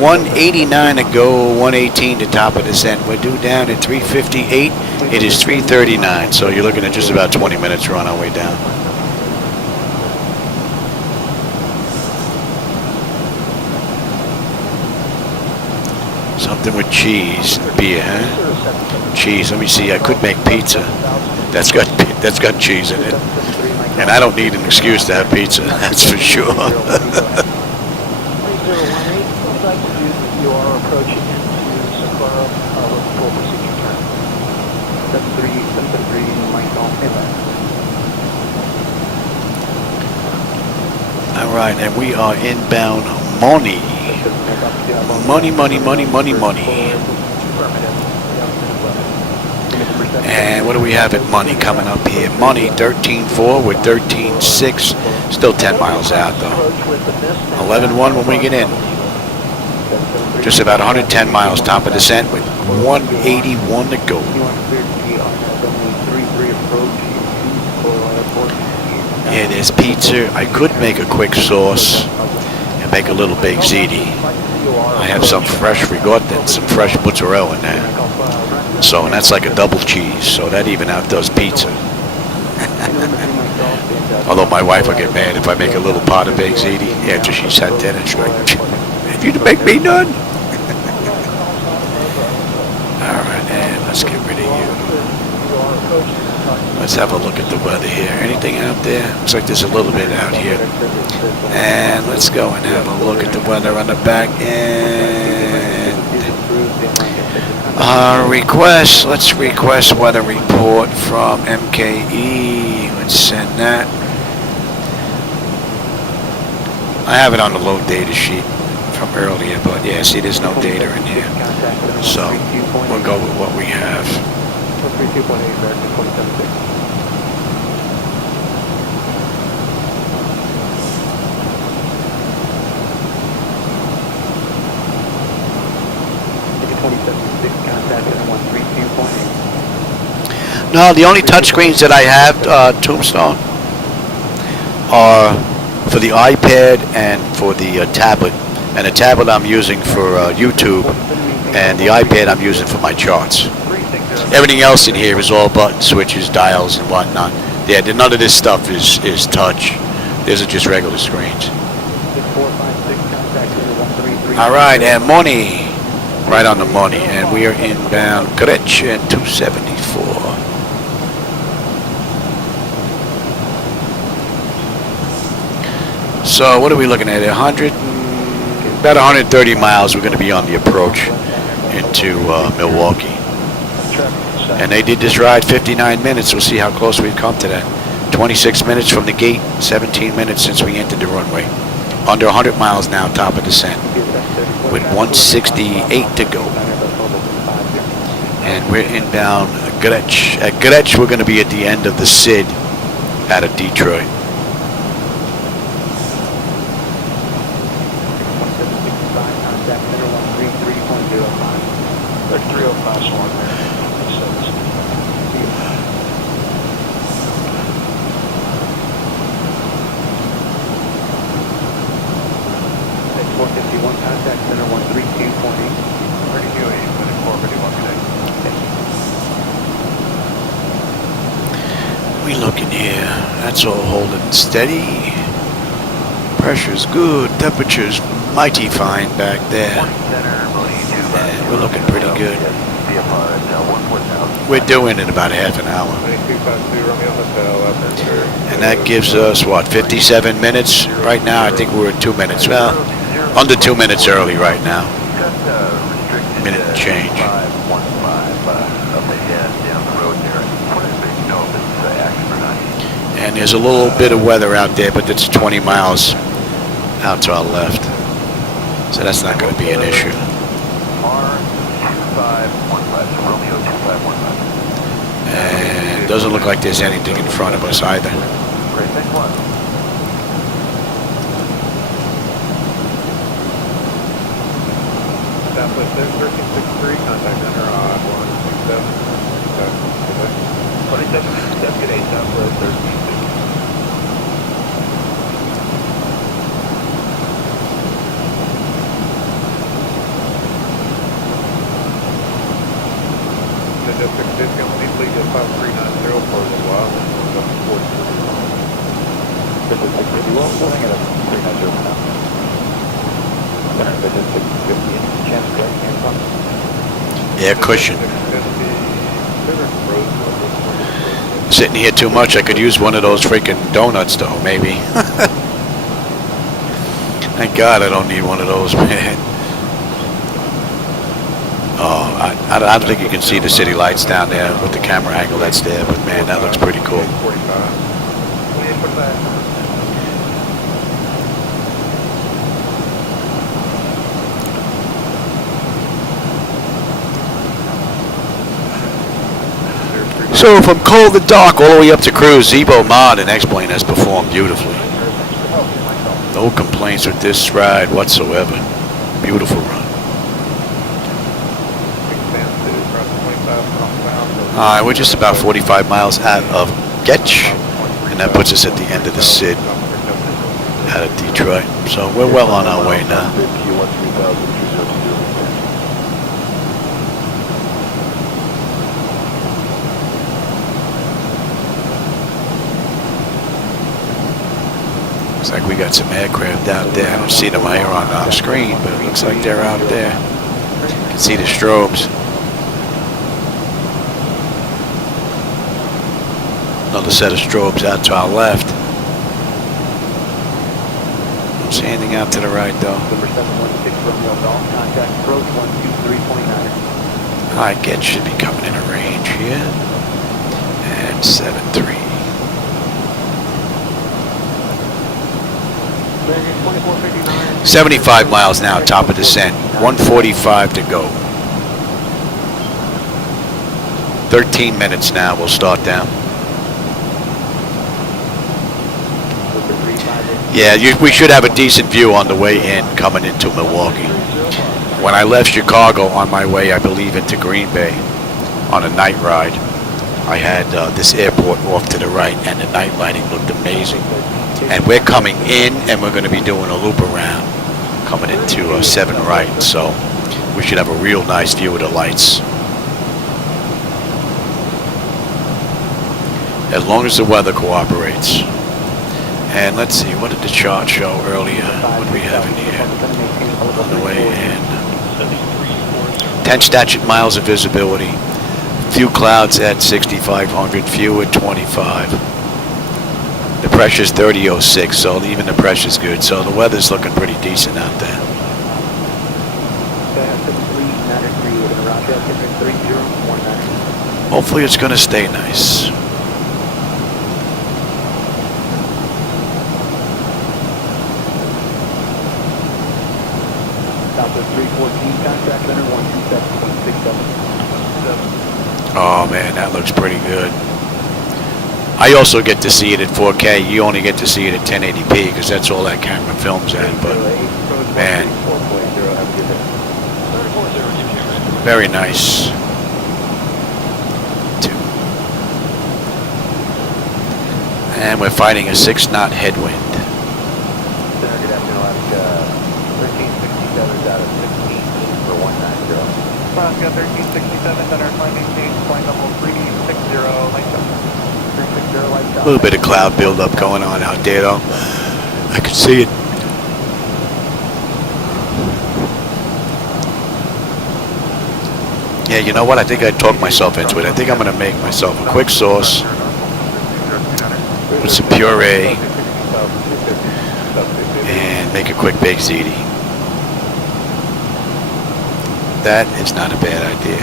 189 to go, 118 to top of descent. We're due down at 358. It is 339, so you're looking at just about 20 minutes. We're on our way down. Something with cheese and beer, huh? Cheese. Let me see. I could make pizza. That's got cheese in it, and I don't need an excuse to have pizza. That's for sure. You are approaching into Socorro with the full procedure turn. That's 3773, Mike Golf, inland. All right, and we are inbound money. Money, money, money, money, money. And what do we have at money coming up here? Money 13.4 with 13.6. Still 10 miles out though. 11.1 when we get in. Just about 110 miles top of descent with 181 to go. Yeah, there's pizza. I could make a quick sauce and make a little baked ziti. I have some fresh ricotta and some fresh mozzarella in there. So, and that's like a double cheese, so that even outdoes pizza. Although my wife will get mad if I make a little pot of baked ziti after she's had dinner. She's like, "Have you to make me none?" Alright, and let's get rid of you. Let's have a look at the weather here. Anything out there? Looks like there's a little bit out here. And let's go and have a look at the weather on the back end. Let's request weather report from MKE. Let's send that. I have it on the low data sheet from earlier, but yeah, see, there's no data in here. So we'll go with what we have. 32.8, No, the only touchscreens that I have, Tombstone, are for the iPad and for the tablet. And the tablet I'm using for YouTube, and the iPad I'm using for my charts. Everything else in here is all button switches, dials, and whatnot. Yeah, none of this stuff is touch. These are just regular screens. All right, and money. Right on the money, and we are inbound Grech at 274. So what are we looking at? About 130 miles. We're going to be on the approach into Milwaukee. And they did this ride 59 minutes. We'll see how close we've come to that. 26 minutes from the gate, 17 minutes since we entered the runway. Under 100 miles now, top of descent, with 168 to go. And we're inbound Grech. At Grech, we're going to be at the end of the SID out of Detroit. We looking here. That's all holding steady. Pressure's good. Temperature's mighty fine back there. And we're looking pretty good. We're due in about half an hour. 2252 Romeo Hotel, And that gives us, what, 57 minutes right now? I think we're 2 minutes. Well, under 2 minutes early right now. Minute and change. And there's a little bit of weather out there, but it's 20 miles out to our left. So that's not going to be an issue. And doesn't look like there's anything in front of us either. Southwest 1363, contact center on 167. 27 good 8, Southwest 1363. The district discount lead lead is 5390 for the while. Yeah, cushion. Sitting here too much, I could use one of those freaking donuts though, maybe. Thank God I don't need one of those, man. Oh, I don't think you can see the city lights down there with the camera angle that's there, but man, that looks pretty cool. So from cold to dark all the way up to cruise, ZiboMod and X-Plane has performed beautifully. No complaints with this ride whatsoever. Beautiful run. Alright, we're just about 45 miles out of Getch, and that puts us at the end of the SID out of Detroit. So we're well on our way now. Looks like we got some aircraft out there. I don't see them here on our screen, but it looks like they're out there. You can see the strobes. Another set of strobes out to our left. Don't see anything out to the right though. Number 716 Romeo Golf, contact approach 123.9. High Get should be coming in a range here. And 73. 75 miles now, top of descent. 145 to go. 13 minutes now, we'll start down. Yeah, we should have a decent view on the way in coming into Milwaukee. When I left Chicago on my way, I believe, into Green Bay on a night ride, I had this airport off to the right, and the night lighting looked amazing. And we're coming in, and we're going to be doing a loop around coming into 7 right, so we should have a real nice view of the lights. As long as the weather cooperates. And let's see, what did the chart show earlier? What do we have in here on the way in? 10 statute miles of visibility. Few clouds at 6,500, few at 25. The pressure's 30.06, so even the pressure's good. So the weather's looking pretty decent out there. Hopefully it's going to stay nice. Oh man, that looks pretty good. I also get to see it at 4K. You only get to see it at 1080p because that's all that camera films at. But man, very nice. And we're fighting a 6-knot headwind. Alaska 1367, center flight maintain, flight level 360, lights out. A little bit of cloud buildup going on out there though. I can see it. Yeah, you know what? I think I talked myself into it. I think I'm going to make myself a quick sauce with some puree and make a quick baked ziti. That is not a bad idea.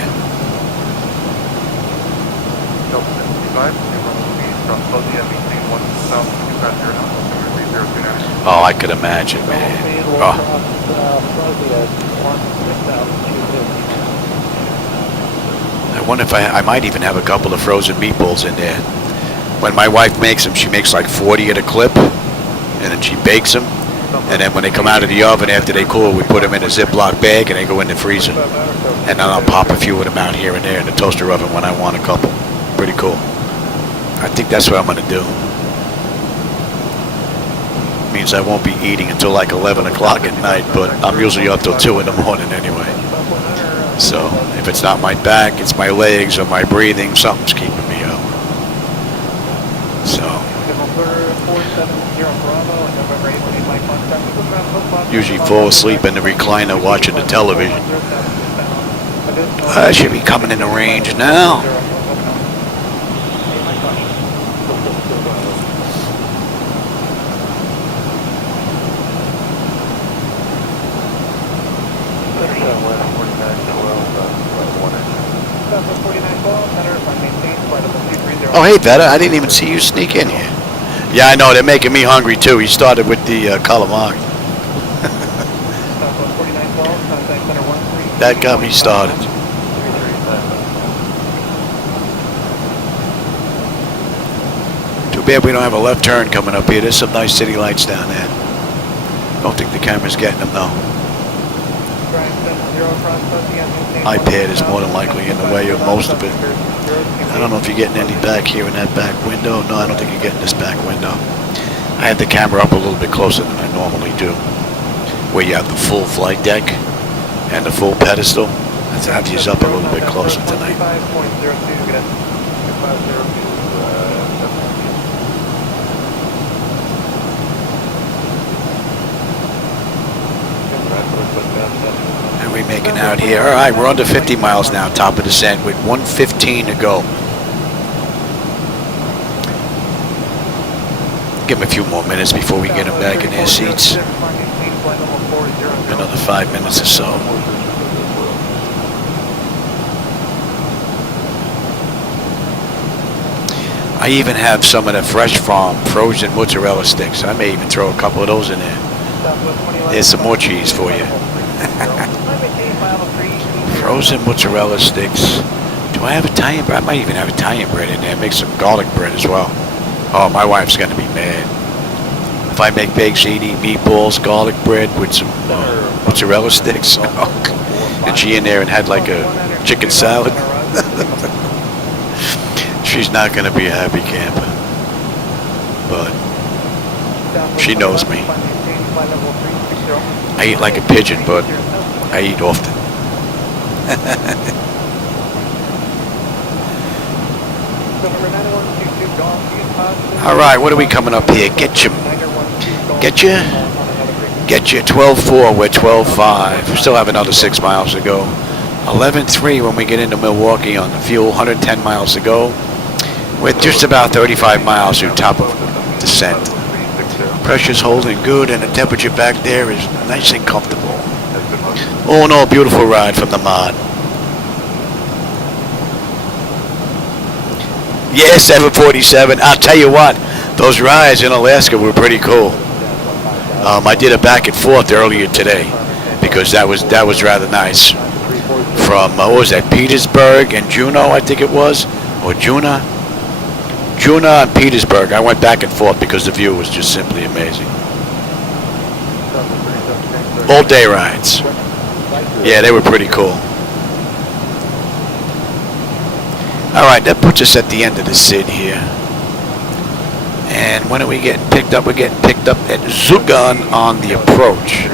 Oh, I could imagine, man. Oh. I wonder if I might even have a couple of frozen meatballs in there. When my wife makes them, she makes like 40 at a clip, and then she bakes them. And then when they come out of the oven after they cool, we put them in a Ziploc bag and they go in the freezer. And then I'll pop a few of them out here and there in the toaster oven when I want a couple. Pretty cool. I think that's what I'm going to do. Means I won't be eating until like 11 o'clock at night, but I'm usually up till 2 in the morning anyway. So if it's not my back, it's my legs or my breathing, something's keeping me up. So usually fall asleep in the recliner watching the television. I should be coming into range now. Oh, hey, Vetta, I didn't even see you sneak in here. Yeah, I know, they're making me hungry, too. He started with the calamari. That got me started. Too bad we don't have a left turn coming up here. There's some nice city lights down there. Don't think the camera's getting them, though. iPad is more than likely in the way of most of it. I don't know if you're getting any back here in that back window. No, I don't think you're getting this back window. I had the camera up a little bit closer than I normally do. Where you have the full flight deck and the full pedestal. Let's have these up a little bit closer tonight. And we're making out here. All right, we're under 50 miles now, top of descent with 1:15 to go. Give them a few more minutes before we get them back in their seats. Another 5 minutes or so. I even have some of the Fresh Farm frozen mozzarella sticks. I may even throw a couple of those in there. There's some more cheese for you. Frozen mozzarella sticks. Do I have Italian bread? I might even have Italian bread in there. Make some garlic bread as well. Oh, my wife's going to be mad. If I make baked ziti, meatballs, garlic bread with some mozzarella sticks. And she in there and had like a chicken salad. She's not going to be a happy camper. But she knows me. I eat like a pigeon, but I eat often. All right, what are we coming up here? Get you 12.4. We're 12.5. We still have another 6 miles to go. 11.3 when we get into Milwaukee on the fuel. 110 miles to go. We're just about 35 miles through top of descent. Pressure's holding good, and the temperature back there is nice and comfortable. All in all, beautiful ride from the mod. Yeah, 747. I'll tell you what, those rides in Alaska were pretty cool. I did a back and forth earlier today because that was rather nice. From what was that, Petersburg and Juneau, I think it was, or Juneau and Petersburg. I went back and forth because the view was just simply amazing. All day rides. Yeah, they were pretty cool. All right, that puts us at the end of the SID here. And when are we getting picked up? We're getting picked up at Zugan on the approach.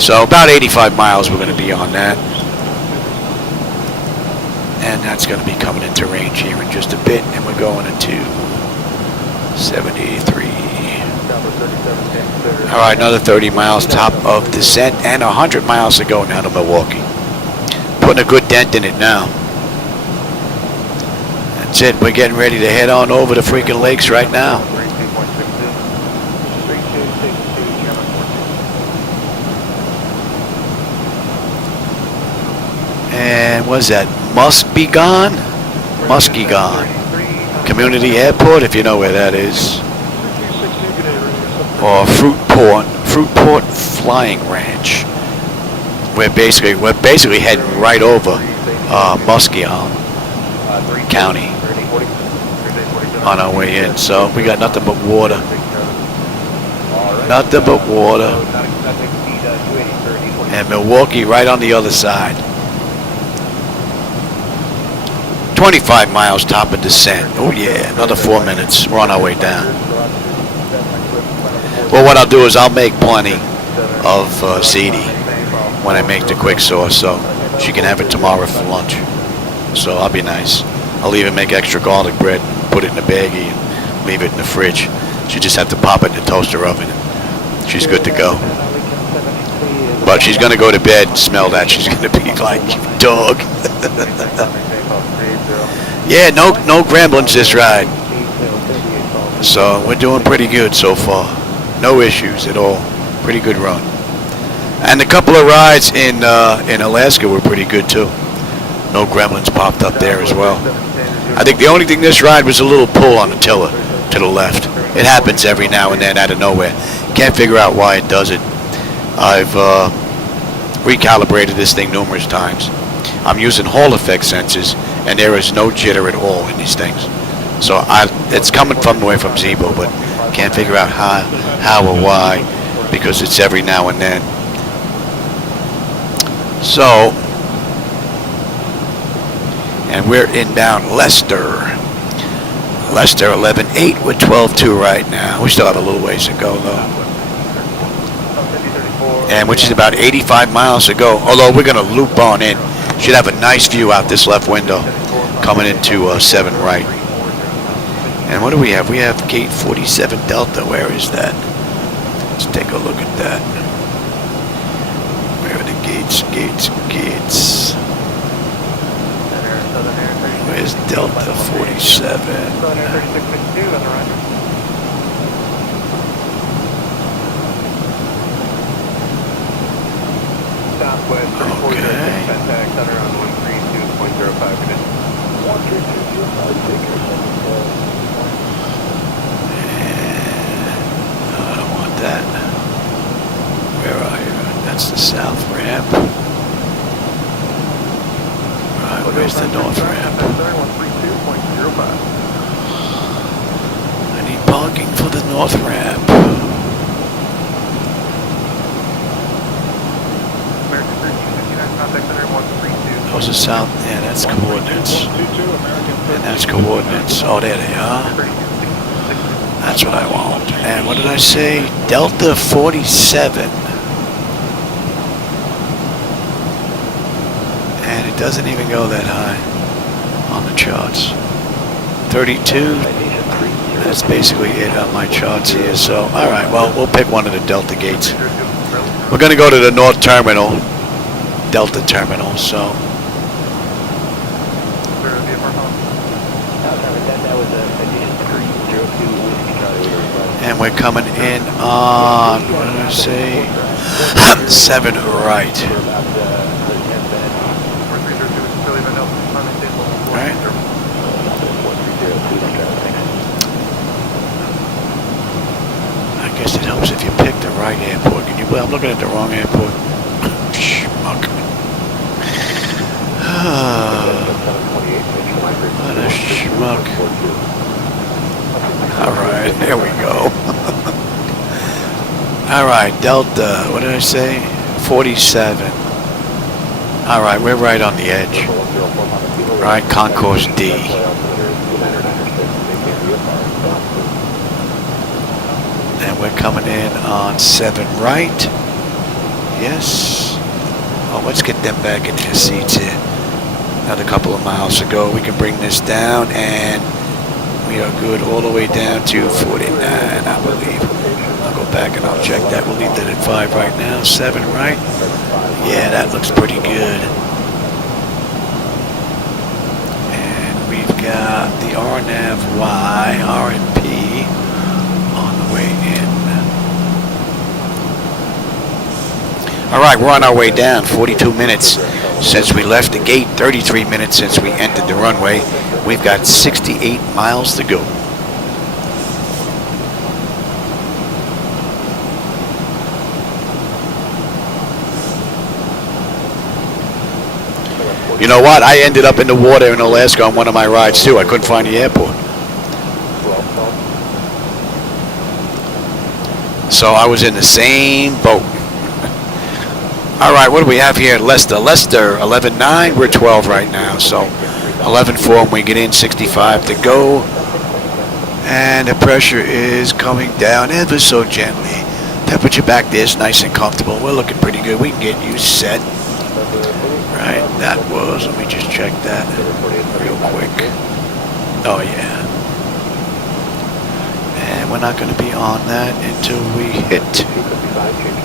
So about 85 miles we're going to be on that. And that's going to be coming into range here in just a bit. And we're going into 783. All right, another 30 miles top of descent and 100 miles to go now to Milwaukee. putting a good dent in it now. That's it. We're getting ready to head on over the freaking lakes right now. And what's that? Muskegon? Muskegon Community Airport, if you know where that is. Or Fruitport Flying Ranch. We're basically heading right over Muskegon County on our way in. So we got nothing but water. Nothing but water. And Milwaukee right on the other side. 25 miles top of descent. Oh yeah, another 4 minutes. We're on our way down. Well, what I'll do is I'll make plenty of ziti when I make the quick sauce, so she can have it tomorrow for lunch. So I'll be nice. I'll even make extra garlic bread, put it in a baggie, and leave it in the fridge. She just have to pop it in the toaster oven. She's good to go. But she's gonna go to bed and smell that. She's gonna be like, dog. Yeah, no gremlins this ride. So we're doing pretty good so far. No issues at all. Pretty good run. And a couple of rides in Alaska were pretty good too. No gremlins popped up there as well. I think the only thing this ride was a little pull on the tiller to the left. It happens every now and then out of nowhere. Can't figure out why it does it. I've recalibrated this thing numerous times. I'm using Hall effect sensors, and there is no jitter at all in these things. So it's coming from away from Zibo, but can't figure out how or why, because it's every now and then. So, and we're inbound Leicester. Leicester 11.8 with 12.2 right now. We still have a little ways to go though. And which is about 85 miles to go. Although we're going to loop on in. Should have a nice view out this left window coming into 7 right. And what do we have? We have gate 47 Delta. Where is that? Let's take a look at that. Where are the gates? Where's Delta 47? Southwest 340 contact center on 132.05 minutes. 132.05. I don't want that. Where are you? That's the south ramp. Right, where's the north ramp? I need parking for the north ramp. Those are south, yeah, that's coordinates. And that's coordinates. Oh, there they are. That's what I want. And what did I say? Delta 47. And it doesn't even go that high on the charts. 32. That's basically it on my charts here. So, all right, well, we'll pick one of the Delta gates. We're going to go to the North Terminal. Delta Terminal, so. And we're coming in on, what did I say? 7 right. Right. I guess it helps if you pick the right airport. Can you? Well, I'm looking at the wrong airport. Schmuck. What a schmuck. Alright, there we go. Alright, Delta, what did I say? 47. Alright, we're right on the edge. Alright, Concourse D. And we're coming in on 7 right. Yes. Oh, let's get them back in their seats here. Another couple of miles to go. We can bring this down, and we are good all the way down to 49, I believe. I'll go back and I'll check that. We'll leave that at 5 right now. 7 right. Yeah, that looks pretty good. RNAV-Y, RNP on the way in. All right, we're on our way down. 42 minutes since we left the gate, 33 minutes since we entered the runway. We've got 68 miles to go. You know what? I ended up in the water in Alaska on one of my rides too. I couldn't find the airport. So I was in the same boat. All right, what do we have here? Leicester 11.9. We're 12 right now. So 11.4 when we get in, 65 to go. And the pressure is coming down ever so gently. Temperature back there is nice and comfortable. We're looking pretty good. We can get you set. Right, that was, let me just check that real quick. Oh yeah. And we're not going to be on that until we hit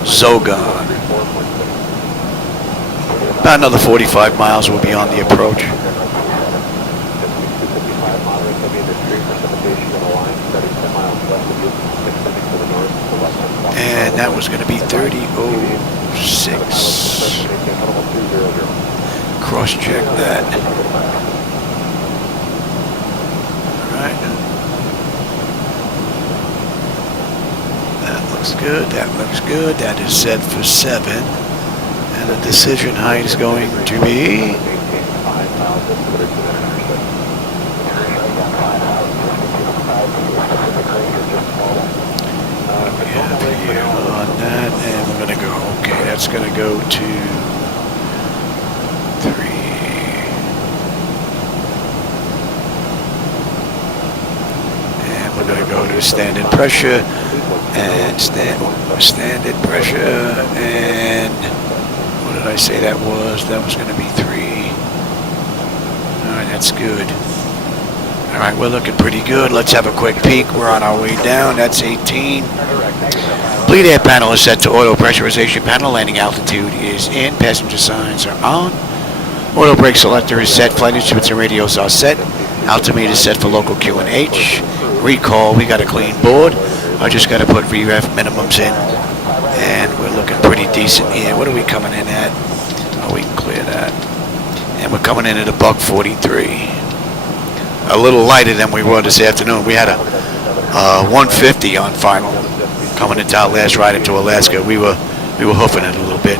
Zogon. About another 45 miles we'll be on the approach. And that was going to be 30.06. Cross-check that. All right. That looks good. That looks good. That is set for 7. And the decision height is going to be... on that, and we're going to go, okay, that's going to go to 3. And we're going to go to standard pressure, and standard pressure, and what did I say that was? That was going to be 3. All right, that's good. All right, we're looking pretty good. Let's have a quick peek. We're on our way down. That's 18. Bleed air panel is set to auto pressurization panel. Landing altitude is in. Passenger signs are on. Auto brake selector is set. Flight instruments and radios are set. Altimeter is set for local QNH. Recall, we got a clean board. I just got to put VREF minimums in. And we're looking pretty decent here. What are we coming in at? Oh, we can clear that. And we're coming in at a $143. A little lighter than we were this afternoon. We had a 150 on final coming into our last ride into Alaska. We were hoofing it a little bit.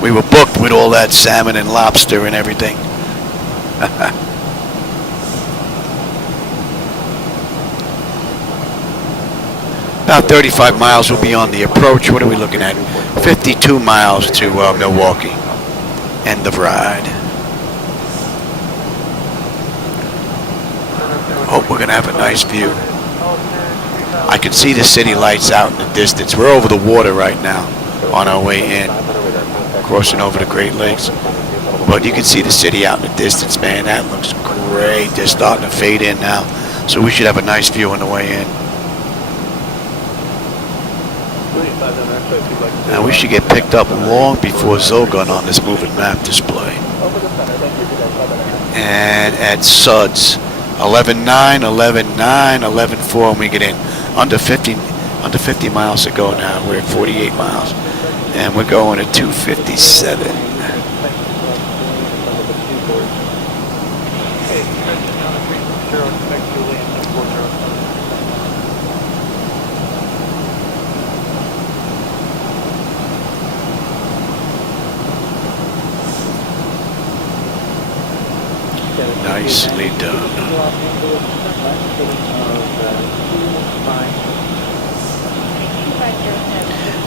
We were booked with all that salmon and lobster and everything. About 35 miles will be on the approach. What are we looking at? 52 miles to Milwaukee. End of ride. Hope we're going to have a nice view. I can see the city lights out in the distance. We're over the water right now on our way in, crossing over the Great Lakes. But you can see the city out in the distance, man. That looks great. They're starting to fade in now. So we should have a nice view on the way in. Now we should get picked up long before Zogon on this moving map display. And at SUDDS, 11.9, 11.9, 11.4 when we get in. Under 50 miles to go now. We're at 48 miles. And we're going at 257. Nicely done.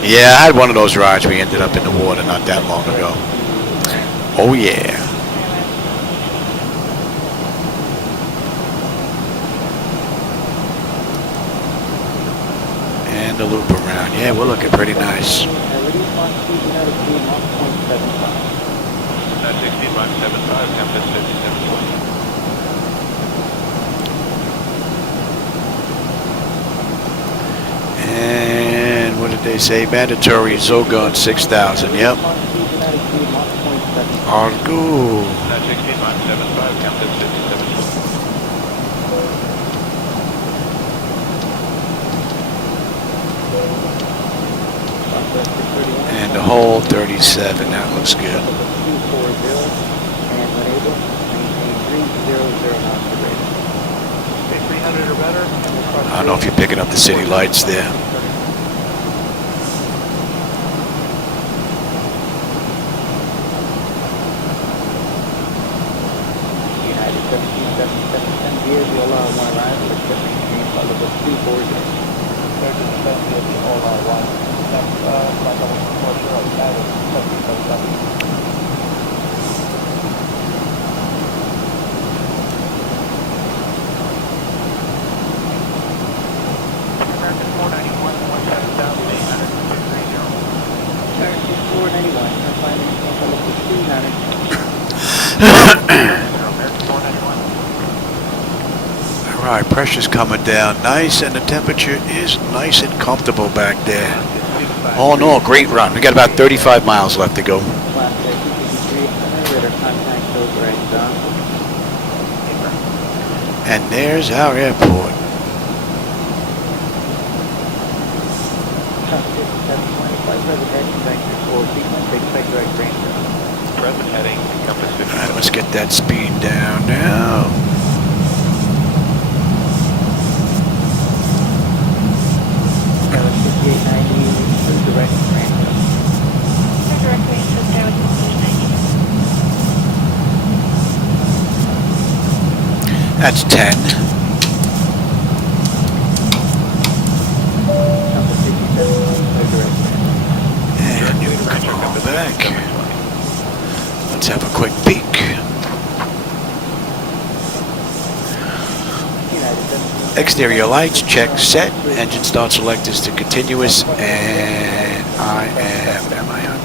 Yeah, I had one of those rides. We ended up in the water not that long ago. Oh yeah. And the loop around. Yeah, we're looking pretty nice. 16575, Campus 5720. And what did they say? Mandatory Zogon 6000. Yep. Argo. 16575, Campus 5720. hold 37. That looks good. 240, and when able, maintain 300 knots of rate. Okay, 300 or better. I don't know if you're picking up the city lights there. United 1777 gears, we allow one arrival, except maintain flight level 240. 1770, all out one. Next, flight level 240, United 1777. American 491, 17,830. American 491, turn flight maintain flight level 290. American 491. All right, pressure's coming down nice, and the temperature is nice and comfortable back there. All in all, great run. We got about 35 miles left to go. Flightdeck 253, radar contact shows right down. And there's our airport. Cockpit 720, flight present heading, vector 4 sequence, expect direct range. Present heading, compass 50. All right, let's get that speed down now. Skywest 5890, direct range. Direct range to Skywest 5890. That's 10. Compass 5720, direct range. And you come on back. Let's have a quick peek. United 17. Exterior lights, check, set. Engine start selectors to continuous. And am I on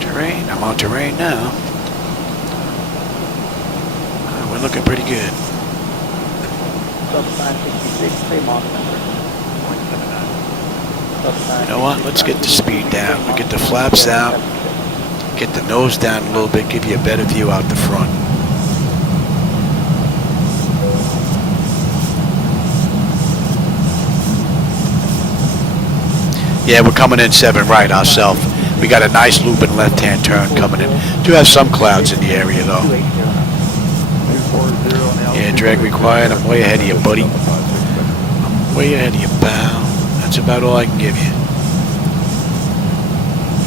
terrain? I'm on terrain now. We're looking pretty good. Sub 566, same off number. You know what? Let's get the speed down. We'll get the flaps out. Get the nose down a little bit. Give you a better view out the front. Yeah, we're coming in 7 right ourselves. We got a nice looping left-hand turn coming in. Do have some clouds in the area though. Yeah, drag required. I'm way ahead of you, buddy. I'm way ahead of you, pal. That's about all I can give you.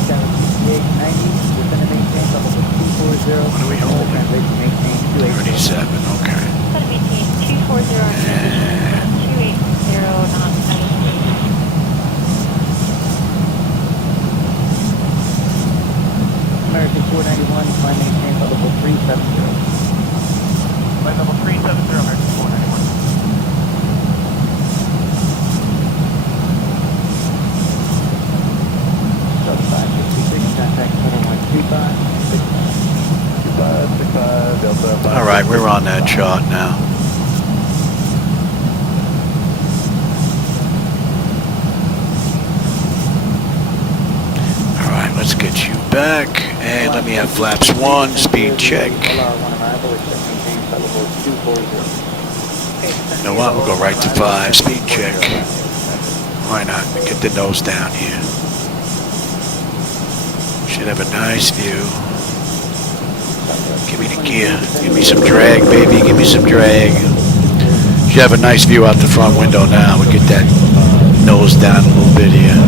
7890, What are we holding? 37, okay. Going to maintain 240 and 280 knots. American 491, flight maintain flight level 370. Flight level 370, American 491. Sub 566, contact 4125. 65, Delta. All right, we're on that chart now. All right, let's get you back. And let me have flaps 1, speed check. You know what? We'll go right to 5, speed check. Why not? Get the nose down here. Should have a nice view. Give me the gear. Give me some drag, baby. Give me some drag. Should have a nice view out the front window now. We get that nose down a little bit here.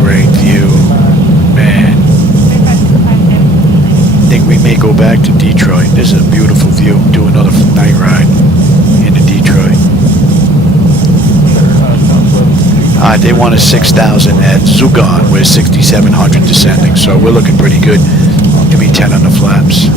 Great view, man. I think we may go back to Detroit. This is a beautiful view. Do another night ride into Detroit. They wanted 6,000 at Zugon. We're 6,700 descending, so we're looking pretty good. Give me 10 on the flaps.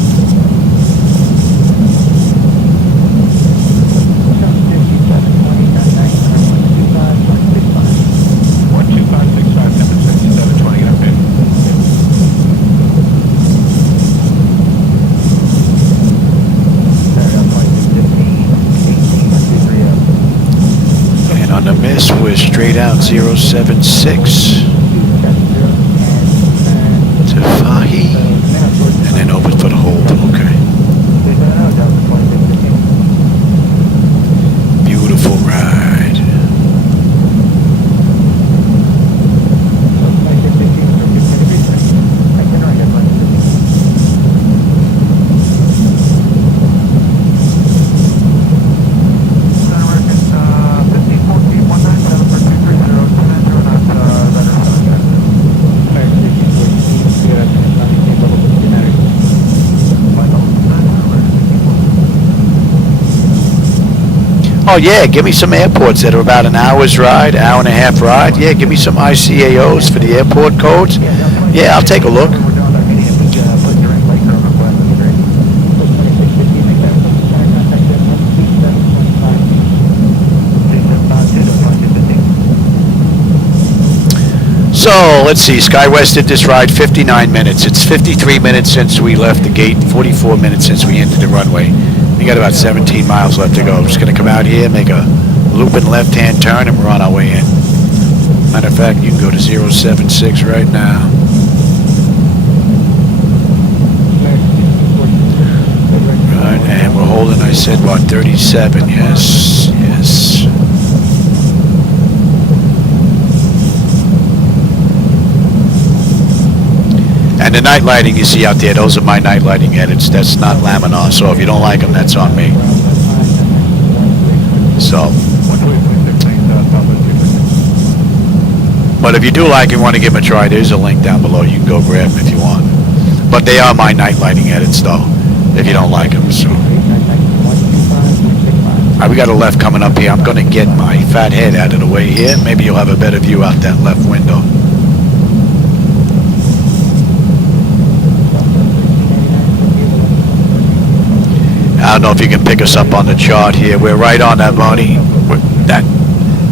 On the miss, we're straight out 076 to Fahi, and then over for the hold. Okay. Oh yeah, give me some airports that are about an hour's ride, hour and a half ride. Yeah, give me some ICAOs for the airport codes. Yeah, I'll take a look. So, let's see, Skywest did this ride 59 minutes. It's 53 minutes since we left the gate, 44 minutes since we entered the runway. We got about 17 miles left to go. I'm just going to come out here, make a looping left-hand turn, and we're on our way in. Matter of fact, you can go to 076 right now. Right, and we're holding, I said, what, 37, yes, yes. And the night lighting you see out there, those are my night lighting edits. That's not laminar, so if you don't like them, that's on me. So, but if you do like and want to give them a try, there's a link down below. You can go grab them if you want. But they are my night lighting edits, though, if you don't like them. So, we got a left coming up here. I'm going to get my fat head out of the way here. Maybe you'll have a better view out that left window. I don't know if you can pick us up on the chart here. We're right on that that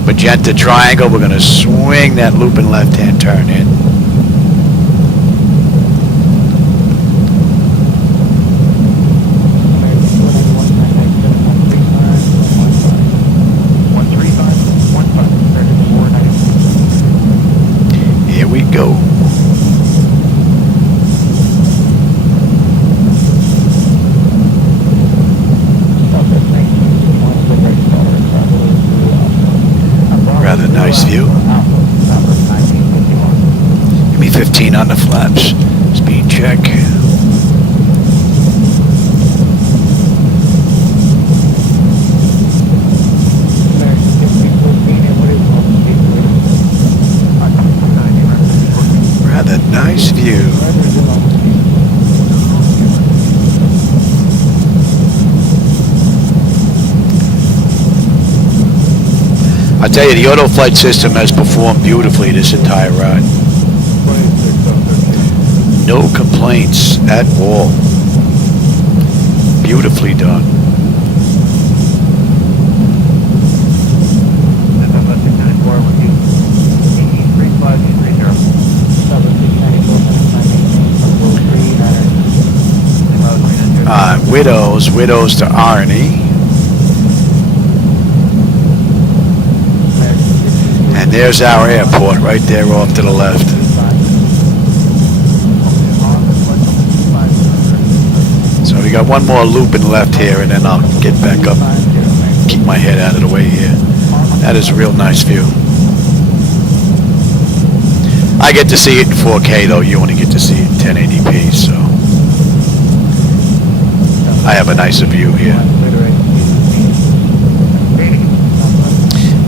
magenta triangle. We're going to swing that looping left-hand turn in. Here we go. Rather nice view. Give me 15 on the flaps. Speed check. Rather nice view. I tell you, the auto flight system has performed beautifully this entire ride. No complaints at all. Beautifully done. Widows to RNAV-V. And there's our airport right there off to the left. So we got one more looping left here, and then I'll get back up, keep my head out of the way here. That is a real nice view. I get to see it in 4K though, you only get to see it in 1080p, so I have a nicer view here.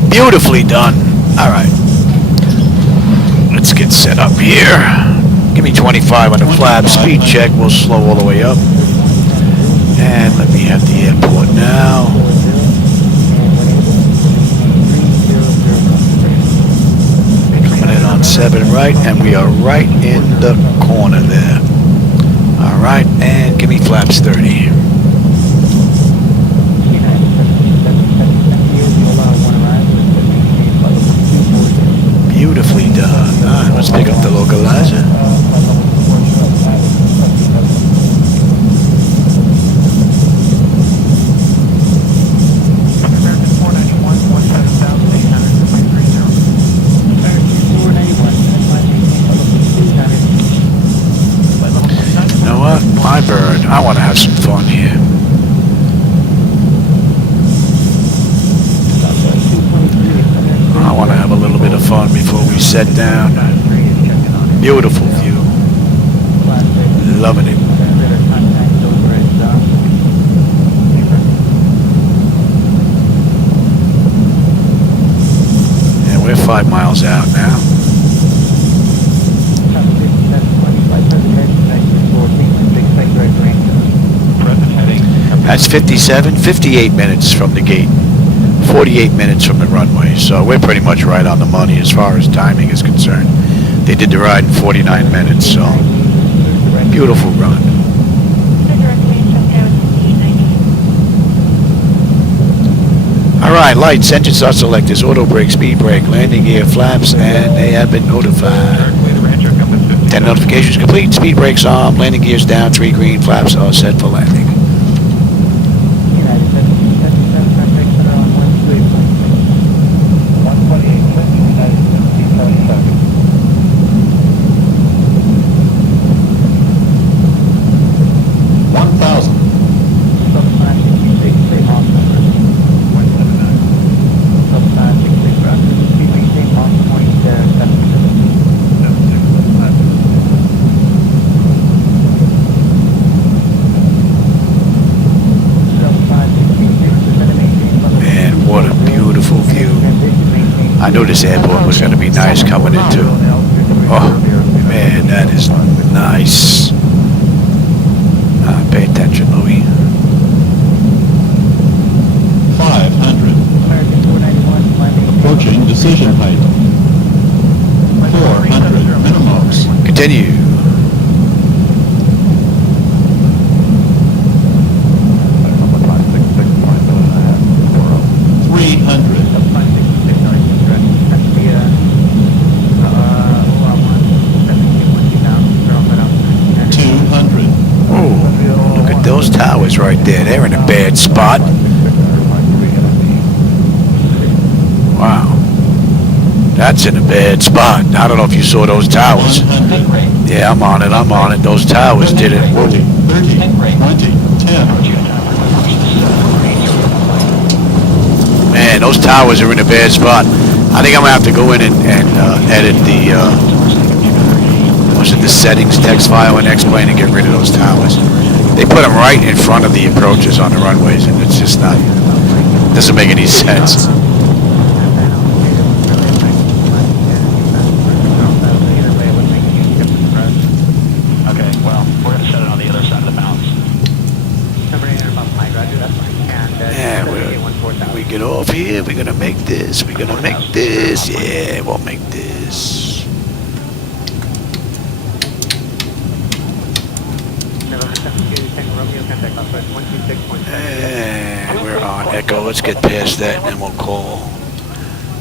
Beautifully done. Alright, let's get set up here. Give me 25 on the flap. Speed check, we'll slow all the way up. And let me have the airport now. Coming in on 7 right, and we are right in the corner there. Alright, and give me flaps 30. Beautifully done. Alright, let's pick up the localizer. You know what? My bird. I want to have some fun here. I want to have a little bit of fun before we set down. Beautiful view. Loving it. And we're 5 miles out now. That's 58 minutes from the gate. 48 minutes from the runway, so we're pretty much right on the money as far as timing is concerned. They did the ride in 49 minutes, so beautiful run. Alright, lights, engines are selected, auto brake, speed brake, landing gear, flaps, and they have been notified. 10 notifications complete, speed brakes on, landing gears down, 3 green, flaps are set for landing. I knew this airport was going to be nice coming into. Oh, man, that is nice. Pay attention, Louis. 500. Approaching decision height. 400 minimums. Continue. 300. 200. Oh, look at those towers right there. They're in a bad spot. Wow. That's in a bad spot. I don't know if you saw those towers. 100. Yeah, I'm on it. I'm on it. Those towers did it. Whoa. 30, 20, 10. Man, those towers are in a bad spot. I think I'm gonna have to go in and edit the the settings text file and X-Plane and get rid of those towers. They put them right in front of the approaches on the runways, and it's just not, doesn't make any sense. Okay, well, we're going to set it on the other side of the bounce. Yeah, we get off here. We're gonna make this. We're gonna make this. Yeah, we'll make this. And we're on Echo. Let's get past that, and then we'll call.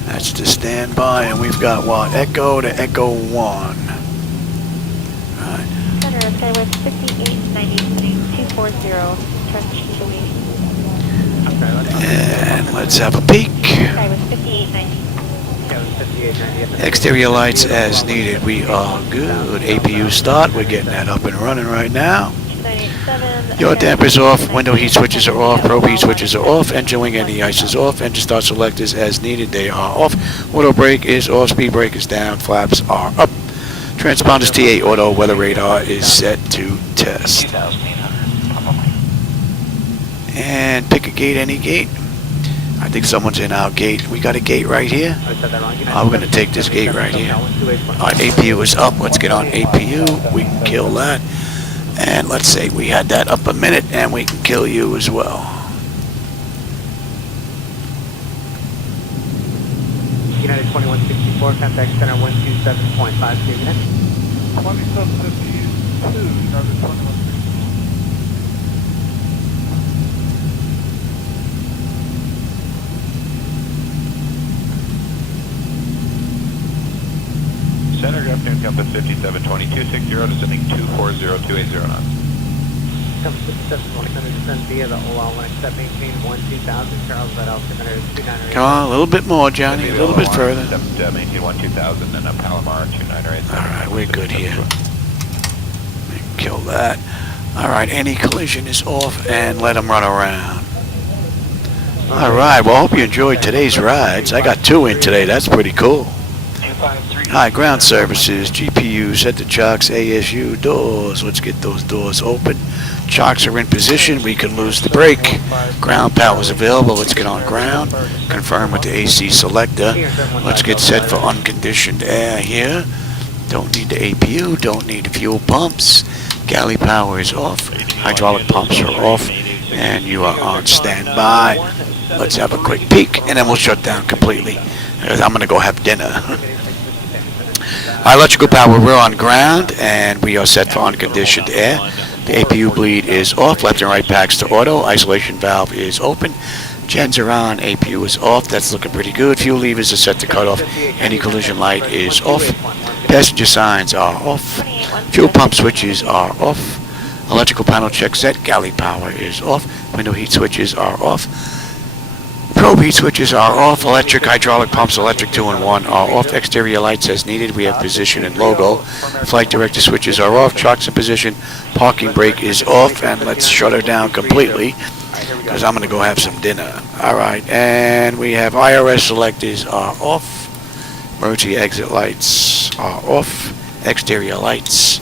That's the standby, and we've got what? Echo to Echo 1. Right. Center, Skywest 5890, 240, situation. And let's have a peek. Skywest 5890. Exterior lights as needed. We are good. APU start. We're getting that up and running right now. 987. Yaw dampers off. Window heat switches are off. Probe heat switches are off. Engine wing and the ice is off. Engine start selectors as needed. They are off. Auto brake is off. Speed brake is down. Flaps are up. Transponders T8 auto. Weather radar is set to test. And pick a gate, any gate. I think someone's in our gate. We got a gate right here. We're going to take this gate right here. Our APU is up. Let's get on APU. We can kill that. And let's say we had that up a minute, and we can kill you as well. United 2164, contact center 127.52 units. 2752, United 2164. Center, good afternoon, Compass 572260, descending 240-280 knots. Compass 5720, descend via the OL1, accept maintain 12000, Charles Red Alpha, 2908. Come on, a little bit more, Johnny, a little bit further. Accept maintain 12000 and a Palomar 2908. Alright, we're good here. Kill that. Alright, any collision is off, and let them run around. Alright, well, I hope you enjoyed today's rides. I got 2 in today, that's pretty cool. Hi, ground services, GPU, set the chocks, ASU, doors. Let's get those doors open. Chocks are in position. We can lose the brake. Ground power is available. Let's get on ground. Confirm with the AC selector. Let's get set for unconditioned air here. Don't need the APU. Don't need the fuel pumps. Galley power is off. Hydraulic pumps are off. And you are on standby. Let's have a quick peek, and then we'll shut down completely. Because I'm going to go have dinner. Our electrical power, we're on ground, and we are set for unconditioned air. The APU bleed is off. Left and right packs to auto. Isolation valve is open. Gens are on. APU is off. That's looking pretty good. Fuel levers are set to cut off. Any collision light is off. Passenger signs are off. Fuel pump switches are off. Electrical panel check set. Galley power is off. Window heat switches are off. Probe heat switches are off. Electric, hydraulic pumps, electric 2-in-1 are off. Exterior lights as needed. We have position and logo. Flight director switches are off. Chocks in position. Parking brake is off. And let's shut her down completely because I'm going to go have some dinner. Alright, and we have IRS selectors are off. Emergency exit lights are off. Exterior lights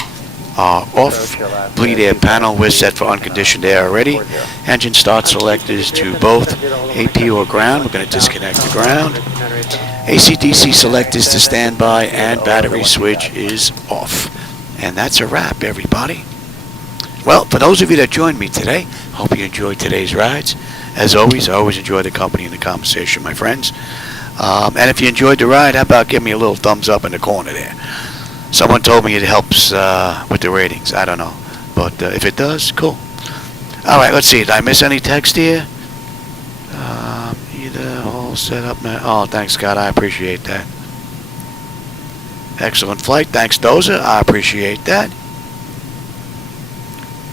are off. Bleed air panel, we're set for unconditioned air already. Engine start selectors to both AP or ground. We're going to disconnect the ground. AC/DC selectors to standby, and battery switch is off. And that's a wrap, everybody. Well, for those of you that joined me today, hope you enjoyed today's rides. As always, I always enjoy the company and the conversation, my friends. And if you enjoyed the ride, how about give me a little thumbs up in the corner there? Someone told me it helps with the ratings. I don't know. But if it does, cool. All right, let's see. Did I miss any text here? Either all set up now. Oh, thanks, Scott. I appreciate that. Excellent flight. Thanks, Dozer. I appreciate that.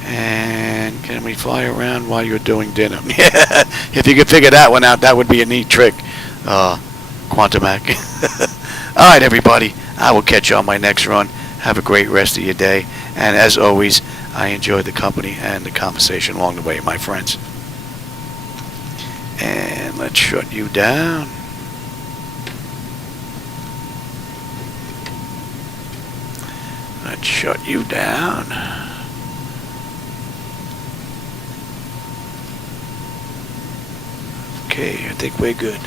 And can we fly around while you're doing dinner? If you could figure that one out, that would be a neat trick. Quantumac. All right, everybody. I will catch you on my next run. Have a great rest of your day. And as always, I enjoyed the company and the conversation along the way, my friends. And let's shut you down. Let's shut you down. Okay, I think we're good.